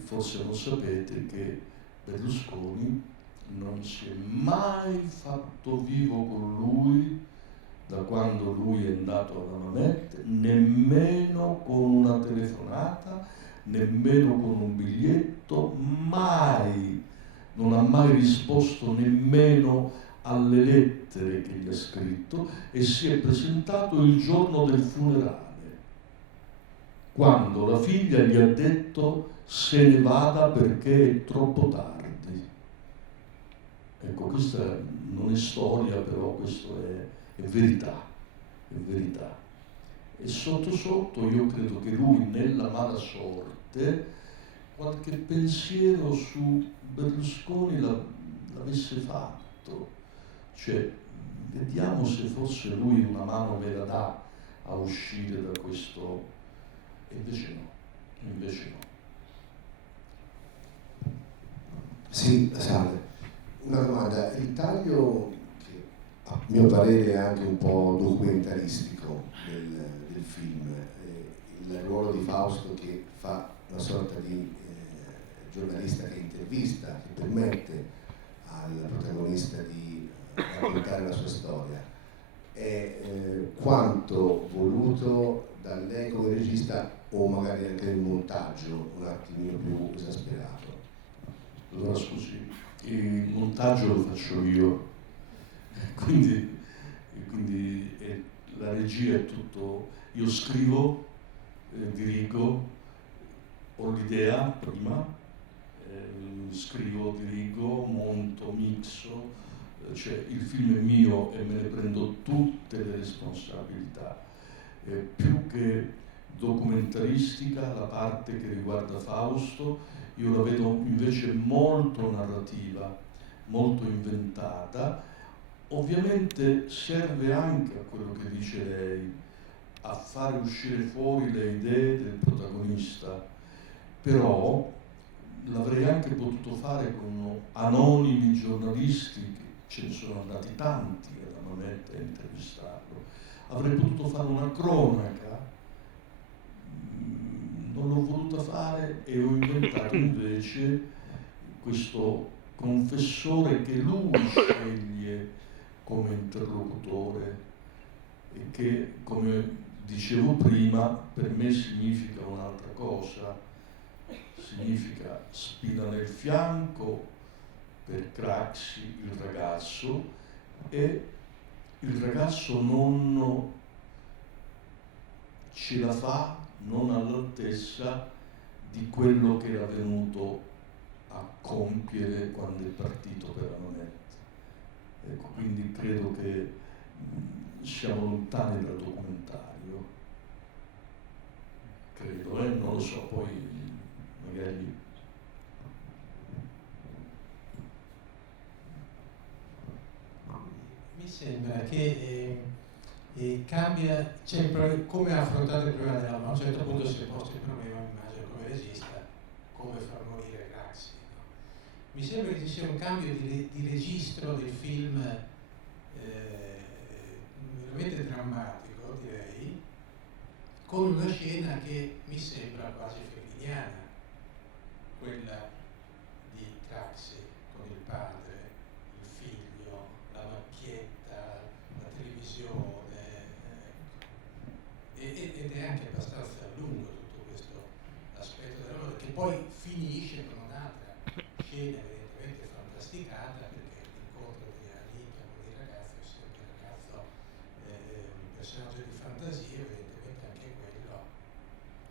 forse non sapete che Berlusconi non si è mai fatto vivo con lui da quando lui è andato alla Mamet, nemmeno con una telefonata, nemmeno con un biglietto, mai, non ha mai risposto nemmeno alle lettere che gli ha scritto e si è presentato il giorno del funerale, quando la figlia gli ha detto se ne vada perché è troppo tardi. Ecco, questa non è storia, però questo è verità, è verità. E sotto sotto io credo che lui nella mala sorte qualche pensiero su Berlusconi l'avesse fatto, cioè vediamo se forse lui una mano me la dà a uscire da questo, e invece no, invece no. Sì, salve. Una domanda, il taglio che a mio parere è anche un po' documentaristico del film, il ruolo di Fausto che fa una sorta di giornalista che intervista, che permette al protagonista di raccontare la sua storia, è quanto voluto da lei come regista o magari anche nel montaggio un attimino più esasperato? Allora scusi, il montaggio lo faccio io, quindi la regia è tutto, io scrivo, dirigo, ho l'idea prima, scrivo, dirigo, monto, mixo, cioè il film è mio e me ne prendo tutte le responsabilità. Più che documentaristica, la parte che riguarda Fausto, io la vedo invece molto narrativa, molto inventata. Ovviamente serve anche a quello che dice lei, a fare uscire fuori le idee del protagonista, però l'avrei anche potuto fare con anonimi giornalisti, che ce ne sono andati tanti alla Mamet a intervistarlo, avrei potuto fare una cronaca, non l'ho voluta fare e ho inventato invece questo confessore che lui sceglie come interlocutore e che, come dicevo prima, per me significa un'altra cosa, significa spina nel fianco per Craxi, il ragazzo, e il ragazzo non ce la fa, non all'altezza di quello che era venuto a compiere quando è partito per la Mamet. Ecco, quindi credo che siamo lontani dal documentario, credo, non lo so, poi magari... Mi sembra che cambia, cioè, come ha affrontato il problema della morte. A un certo punto si è posto il problema, immagino, come regista, come far morire Craxi. No? Mi sembra che ci sia un cambio di registro del film veramente drammatico, direi, con una scena che mi sembra quasi felliniana, quella di Craxi con il padre, il figlio, la macchietta, la televisione, ed è anche abbastanza lungo tutto questo aspetto della cosa, che poi finisce con un'altra scena evidentemente fantasticata, perché l'incontro di Anita con il ragazzo è sempre il ragazzo un personaggio di fantasia, evidentemente anche quello,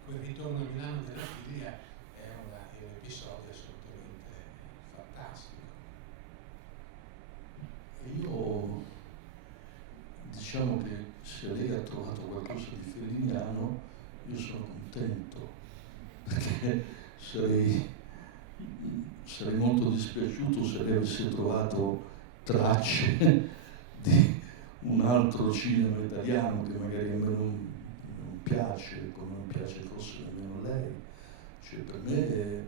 quel ritorno a Milano della figlia è un episodio assolutamente fantastico. Io diciamo che se lei ha trovato qualcosa di felliniano, io sono contento, perché sarei molto dispiaciuto se lei avesse trovato tracce di un altro cinema italiano che magari a me non piace, come non piace forse nemmeno lei. Cioè, per me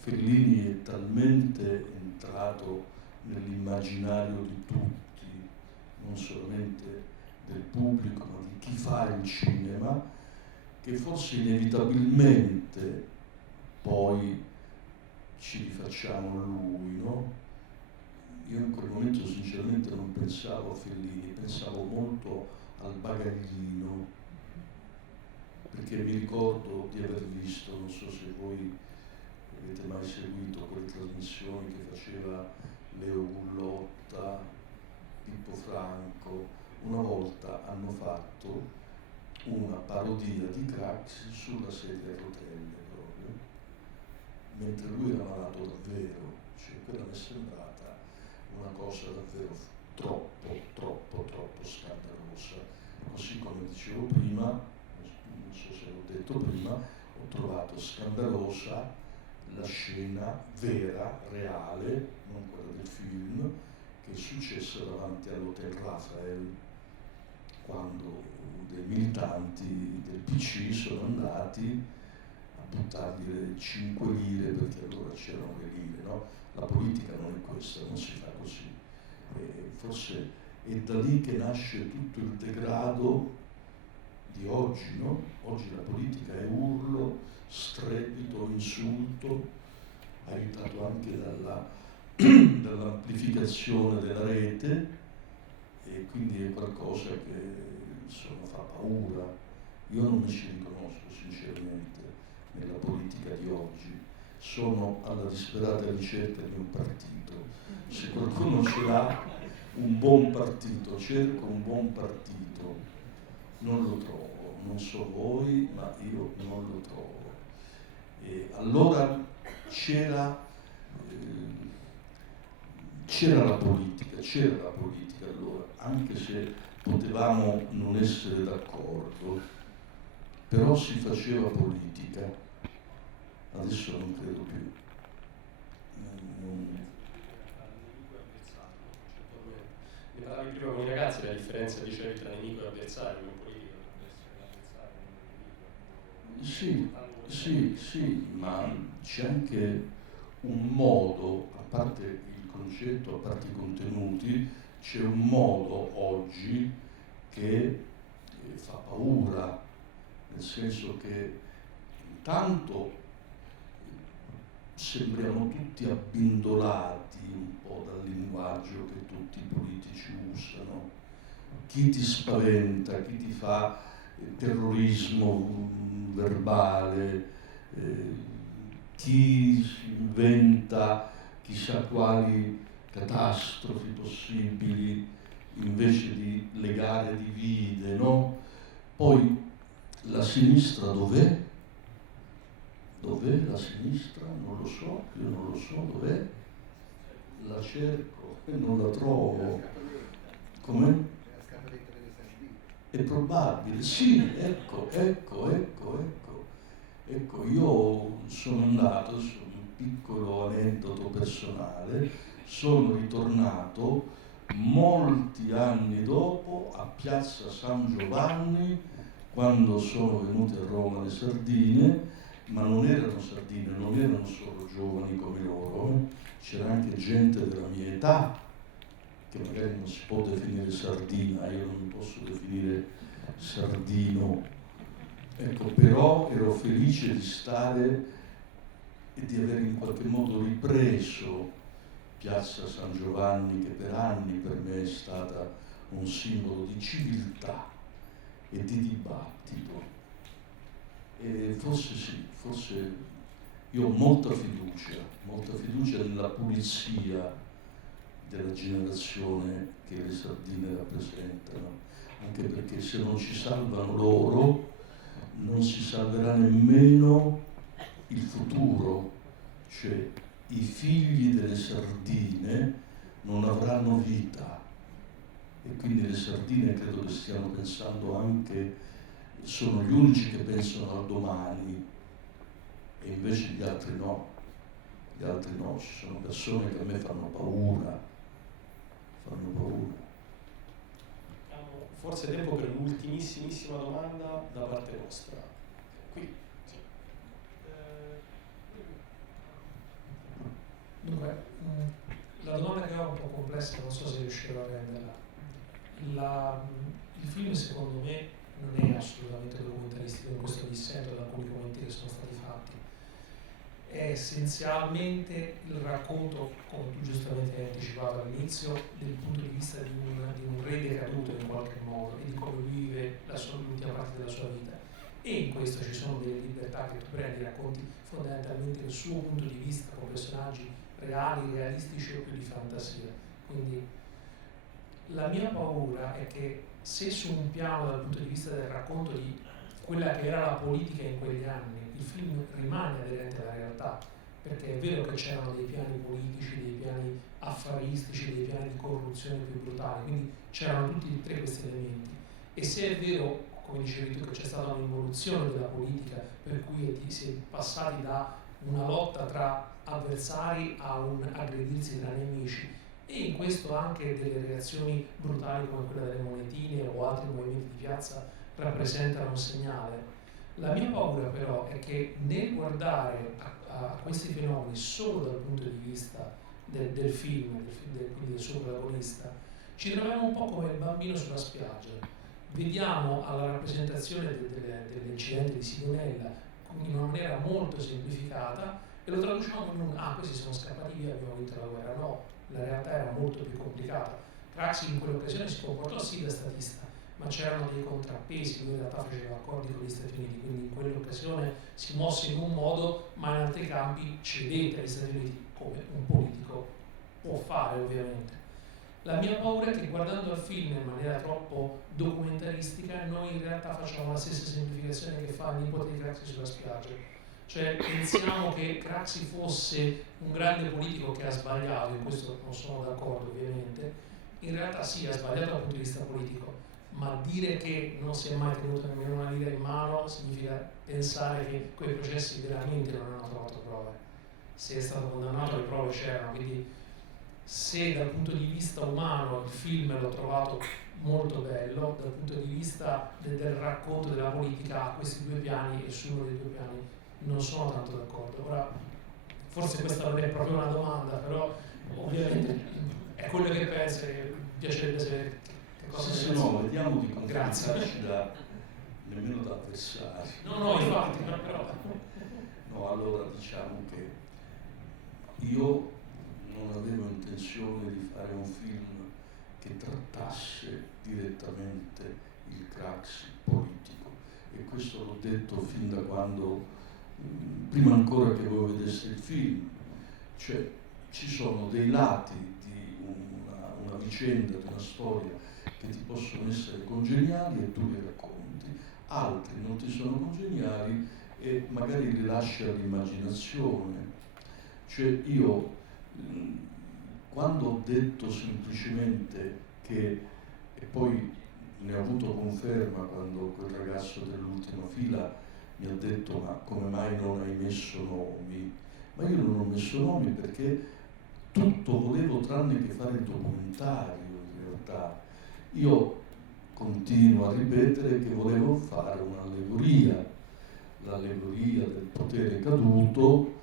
Fellini è talmente entrato nell'immaginario di tutti, non solamente del pubblico, ma di chi fa il cinema, che forse inevitabilmente poi ci rifacciamo a lui, no? Io in quel momento sinceramente non pensavo a Fellini, pensavo molto al bagaglino, perché mi ricordo di aver visto, non so se voi avete mai seguito quelle trasmissioni che faceva Leo Gullotta, Pippo Franco. Una volta hanno fatto una parodia di Craxi sulla sedia a rotelle proprio, mentre lui era malato davvero, cioè quella mi è sembrata una cosa davvero troppo scandalosa. Così come dicevo prima, non so se l'ho detto prima, ho trovato scandalosa la scena vera, reale, non quella del film, che è successa davanti all'Hotel Rafael, quando dei militanti del PC sono andati a buttargli le 5 lire, perché allora c'erano le lire, no? La politica non è questa, non si fa così. Forse è da lì che nasce tutto il degrado di oggi, no? Oggi la politica è urlo, strepito, insulto, aiutato anche dall'amplificazione della rete, e quindi è qualcosa che insomma fa paura. Io non mi ci riconosco sinceramente nella politica di oggi, sono alla disperata ricerca di un partito. Se qualcuno ce l'ha un buon partito, cerco un buon partito, non lo trovo, non so voi, ma io non lo trovo. E allora c'era la politica allora, anche se potevamo non essere d'accordo, però si faceva politica. Adesso non credo più. Ne parlavi prima con i ragazzi, la differenza dicevi tra nemico e avversario in politica, Sì, ma c'è anche un modo, a parte il concetto, a parte i contenuti, c'è un modo oggi che fa paura, nel senso che intanto sembriamo tutti abbindolati un po' dal linguaggio che tutti i politici usano. Chi ti spaventa, chi ti fa terrorismo verbale, chi si inventa chissà quali catastrofi possibili invece di legare divide, no? Poi la sinistra dov'è? Dov'è la sinistra? Non lo so, io non lo so, dov'è? La cerco e non la trovo. Com'è? È probabile, sì, ecco, io sono andato su un piccolo aneddoto personale, sono ritornato molti anni dopo a Piazza San Giovanni, quando sono venute a Roma le sardine, ma non erano sardine, non erano solo giovani come loro, c'era anche gente della mia età, che magari non si può definire sardina, io non mi posso definire sardino, ecco, però ero felice di stare e di aver in qualche modo ripreso Piazza San Giovanni, che per anni per me è stata un simbolo di civiltà e di dibattito. E forse io ho molta fiducia nella pulizia della generazione che le sardine rappresentano, anche perché se non ci salvano loro non si salverà nemmeno il futuro, cioè i figli delle sardine non avranno vita, e quindi le sardine credo che stiano pensando anche, sono gli unici che pensano al domani, e invece gli altri no, ci sono persone che a me fanno paura. Forse è tempo per un'ultimissimissima domanda da parte vostra. Qui. Sì. Dunque, la domanda che ho è un po' complessa, non so se riuscirò a renderla il film secondo me non è assolutamente documentaristico in questo dissento da alcuni commenti che sono stati fatti. È essenzialmente il racconto, come tu giustamente hai anticipato all'inizio, del punto di vista di un re decaduto in qualche modo e di come vive l'ultima parte della sua vita. E in questo ci sono delle libertà che tu prendi, racconti fondamentalmente il suo punto di vista con personaggi reali, realistici o più di fantasia. Quindi la mia paura è che se su un piano dal punto di vista del racconto di quella che era la politica in quegli anni, il film rimane aderente alla realtà, perché è vero che c'erano dei piani politici, dei piani affaristici, dei piani di corruzione più brutali, quindi c'erano tutti e tre questi elementi. E se è vero, come dicevi tu, che c'è stata un'involuzione della politica, per cui si è passati da una lotta tra avversari a un aggredirsi tra nemici, e in questo anche delle reazioni brutali come quella delle monetine o altri movimenti di piazza rappresentano un segnale. La mia paura però è che nel guardare a questi fenomeni solo dal punto di vista del film, quindi del suo protagonista, ci troviamo un po' come il bambino sulla spiaggia. Vediamo alla rappresentazione dell'incidente di Sigonella in una maniera molto semplificata e lo traduciamo come questi sono scappati via, abbiamo vinto la guerra. No, la realtà era molto più complicata. Craxi in quell'occasione si comportò sì da statista, ma c'erano dei contrappesi, lui in realtà faceva accordi con gli Stati Uniti, quindi in quell'occasione si mosse in un modo, ma in altri campi cedette agli Stati Uniti, come un politico può fare ovviamente. La mia paura è che guardando il film in maniera troppo documentaristica noi in realtà facciamo la stessa semplificazione che fa il nipote di Craxi sulla spiaggia. Cioè pensiamo che Craxi fosse un grande politico che ha sbagliato, in questo non sono d'accordo ovviamente, in realtà sì, ha sbagliato dal punto di vista politico, ma dire che non si è mai tenuto nemmeno una lira in mano significa pensare che quei processi veramente non hanno trovato prove. Se è stato condannato le prove c'erano, quindi se dal punto di vista umano il film l'ho trovato molto bello, dal punto di vista del racconto della politica ha questi due piani e su uno dei due piani non sono tanto d'accordo. Ora, forse questa non è proprio una domanda, però ovviamente è quello che penso e mi piacerebbe sapere che cosa se no, vediamo di confrontarci nemmeno da avversari. No, infatti, però. No, allora diciamo che io non avevo intenzione di fare un film che trattasse direttamente il Craxi politico, e questo l'ho detto fin da quando, prima ancora che voi vedeste il film. Cioè ci sono dei lati di una vicenda, di una storia che ti possono essere congeniali e tu li racconti, altri non ti sono congeniali e magari li lasci all'immaginazione. Cioè io quando ho detto semplicemente che, e poi ne ho avuto conferma quando quel ragazzo dell'ultima fila mi ha detto ma come mai non hai messo nomi? Ma io non ho messo nomi perché tutto volevo tranne che fare il documentario in realtà. Io continuo a ripetere che volevo fare un'allegoria, l'allegoria del potere caduto,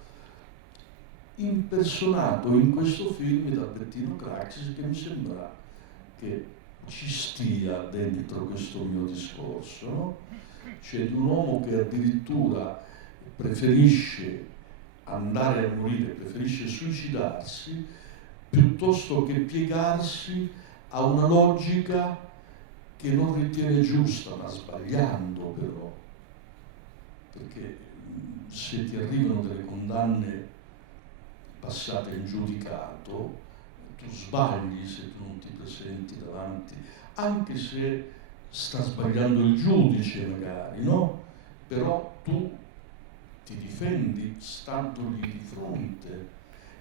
impersonato in questo film da Bettino Craxi, che mi sembra che ci stia dentro questo mio discorso, no? Cioè di un uomo che addirittura preferisce andare a morire, preferisce suicidarsi piuttosto che piegarsi a una logica che non ritiene giusta, ma sbagliando però, perché se ti arrivano delle condanne passate in giudicato, tu sbagli se tu non ti presenti davanti, anche se sta sbagliando il giudice magari, no? Però tu ti difendi standogli di fronte,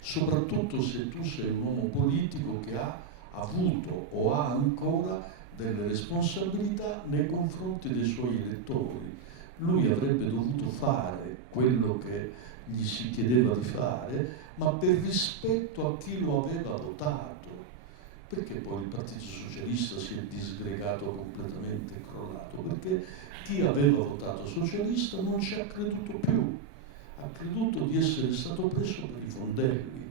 soprattutto se tu sei un uomo politico che ha avuto o ha ancora delle responsabilità nei confronti dei suoi elettori. Lui avrebbe dovuto fare quello che gli si chiedeva di fare, ma per rispetto a chi lo aveva votato, perché poi il Partito Socialista si è disgregato completamente e crollato, perché chi aveva votato socialista non ci ha creduto più, ha creduto di essere stato preso per i fondelli.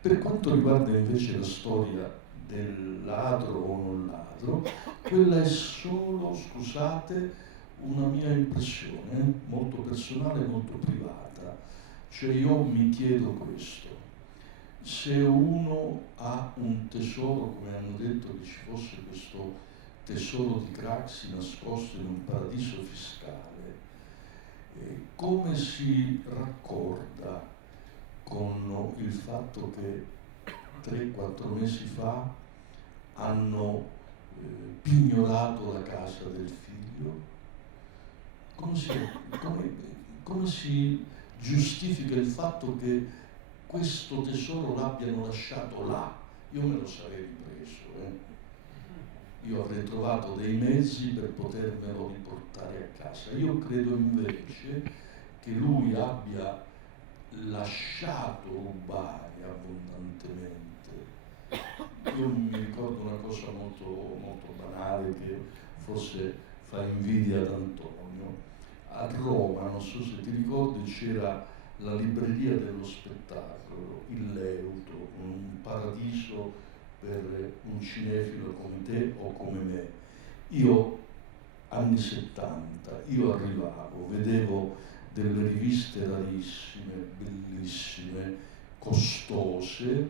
Per quanto riguarda invece la storia del ladro o non ladro, quella è solo, scusate, una mia impressione, molto personale, molto privata. Cioè io mi chiedo questo: se uno ha un tesoro, come hanno detto che ci fosse questo tesoro di Craxi nascosto in un paradiso fiscale, come si raccorda con il fatto che 3-4 mesi fa hanno pignorato la casa del figlio? Come si giustifica il fatto che questo tesoro l'abbiano lasciato là? Io me lo sarei ripreso, Io avrei trovato dei mezzi per potermelo riportare a casa. Io credo invece che lui abbia lasciato rubare abbondantemente. Io mi ricordo una cosa molto, molto banale che forse fa invidia ad Antonio. A Roma, non so se ti ricordi, c'era la libreria dello spettacolo, il Leuto, un paradiso per un cinefilo come te o come me. Io, anni 70, io arrivavo, vedevo delle riviste rarissime, bellissime, costose,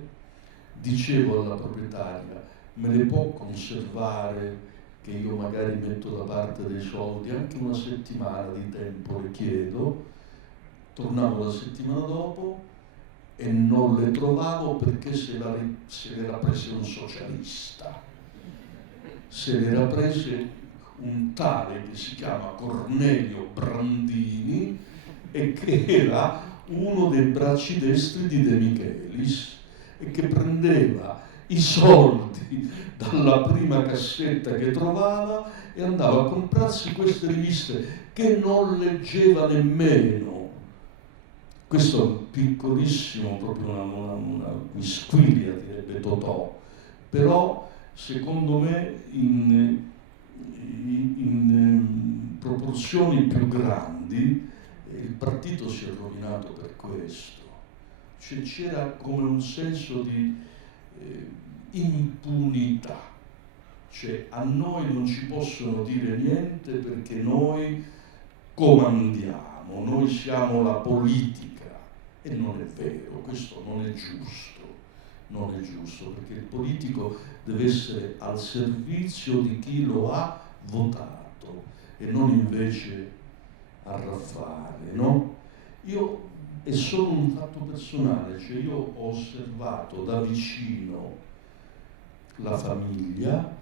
dicevo alla proprietaria: me le può conservare, che io magari metto da parte dei soldi, anche una settimana di tempo le chiedo. Tornavo la settimana dopo e non le trovavo perché se l'era prese un socialista, se l'era prese un tale che si chiama Cornelio Brandini e che era uno dei bracci destri di De Michelis e che prendeva i soldi dalla prima cassetta che trovava e andava a comprarsi queste riviste che non leggeva nemmeno. Questo è un piccolissimo, proprio una quisquilia, direbbe Totò, però secondo me in proporzioni più grandi il partito si è rovinato per questo. Cioè c'era come un senso di impunità, cioè a noi non ci possono dire niente perché noi comandiamo, noi siamo la politica. E non è vero, questo non è giusto, perché il politico deve essere al servizio di chi lo ha votato e non invece a raffare, no? È solo un fatto personale, cioè io ho osservato da vicino la famiglia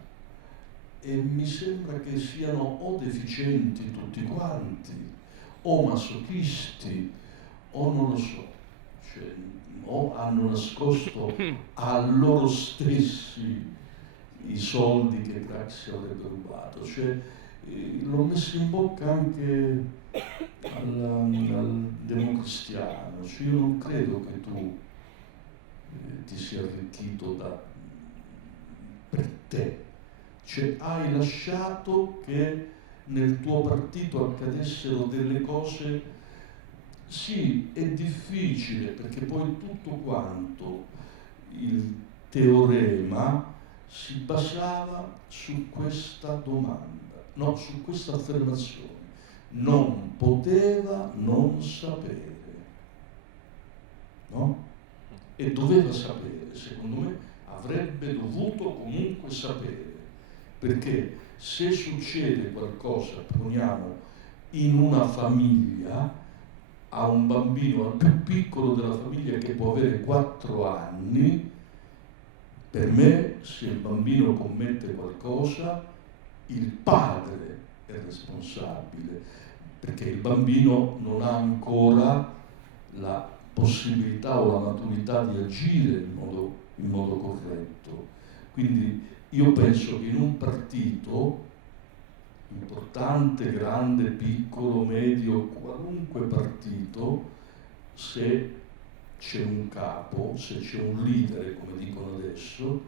e mi sembra che siano o deficienti tutti quanti, o masochisti, o non lo so, cioè, o hanno nascosto a loro stessi i soldi che Craxi avrebbe rubato. Cioè, l'ho messo in bocca anche al democristiano, cioè io non credo che tu ti sia arricchito per te, cioè hai lasciato che nel tuo partito accadessero delle cose. Sì, è difficile perché poi tutto quanto il teorema si basava su questa domanda, no, su questa affermazione: non poteva non sapere, no? E doveva sapere, secondo me avrebbe dovuto comunque sapere, perché se succede qualcosa, poniamo, in una famiglia, a un bambino, al più piccolo della famiglia che può avere 4 anni, per me se il bambino commette qualcosa, il padre è responsabile, perché il bambino non ha ancora la possibilità o la maturità di agire in modo corretto. Quindi io penso che in un partito importante, grande, piccolo, medio, qualunque partito, se c'è un capo, se c'è un leader, come dicono adesso,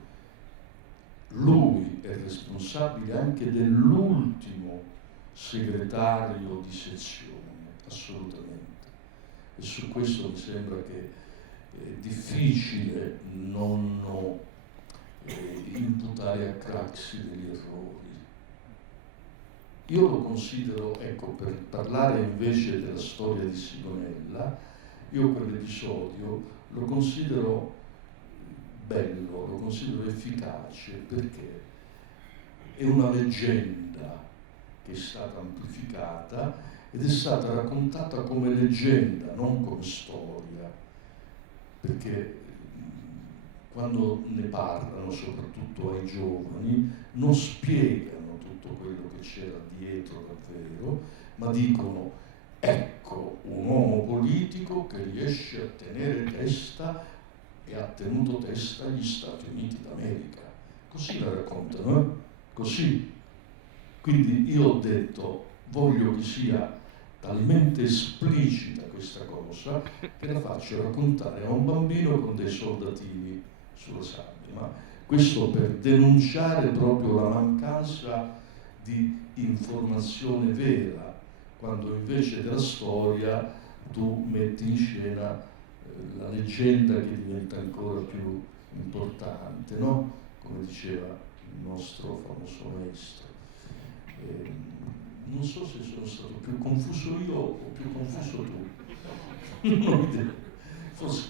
lui è responsabile anche dell'ultimo segretario di sezione, assolutamente. E su questo mi sembra che è difficile non imputare a Craxi degli errori. Io lo considero, ecco, per parlare invece della storia di Sigonella, io quell'episodio lo considero bello, lo considero efficace, perché è una leggenda che è stata amplificata ed è stata raccontata come leggenda, non come storia, perché quando ne parlano, soprattutto ai giovani, non spiegano tutto quello che c'era dietro davvero, ma dicono: ecco un uomo politico che riesce a tenere testa e ha tenuto testa agli Stati Uniti d'America. Così la raccontano, eh? Così. Quindi io ho detto, voglio che sia talmente esplicita questa cosa che la faccio raccontare a un bambino con dei soldatini sulla sabbia, ma questo per denunciare proprio la mancanza di informazione vera, quando invece della storia tu metti in scena la leggenda che diventa ancora più importante, no? Come diceva il nostro famoso maestro. Non so se sono stato più confuso io o più confuso tu. Non ho idea. Forse.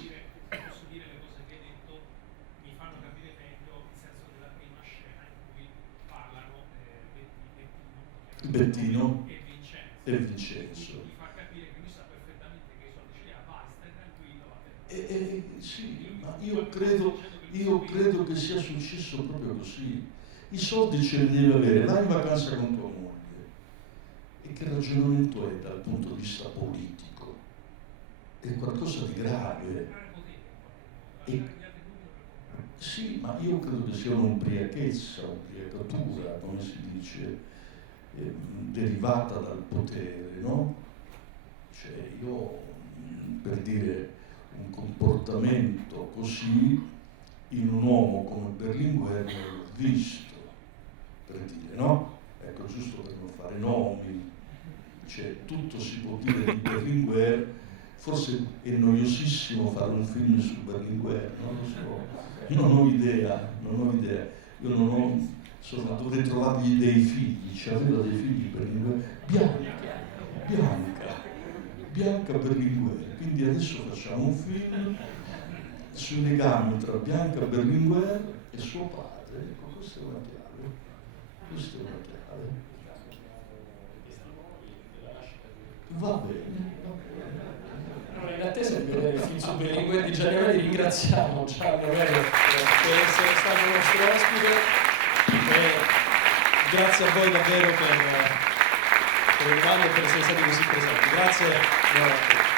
Posso dire le cose che hai detto mi fanno capire meglio il senso della prima scena in cui parlano Bettino e Vincenzo. e Mi fa capire che lui sa perfettamente che i soldi ce li ha, vai, stai tranquillo, va bene. Sì, ma io credo che sia successo proprio così. I soldi ce li devi avere, vai in vacanza con tua moglie. E che ragionamento è dal punto di vista politico? È qualcosa di grave. Sì, ma io credo che sia un'ubriachezza, un'ubriacatura, come si dice, derivata dal potere, no? Cioè io, per dire, un comportamento così in un uomo come Berlinguer non l'ho visto, per dire, no? Ecco, giusto per non fare nomi, cioè tutto si può dire di Berlinguer, forse è noiosissimo fare un film su Berlinguer, non lo so, non ho idea, io non ho, insomma, dovrei trovargli dei figli, cioè aveva dei figli Berlinguer, Bianca Berlinguer, quindi adesso facciamo un film sui legami tra Bianca Berlinguer e suo padre. Ecco, questa è una chiave. Va bene. Allora, in attesa di vedere il film su Berlinguer di Gianni Amelli, ringraziamo Gianni Amelli per essere stato nostro ospite e grazie a voi davvero per le domande e per essere stati così presenti. Grazie.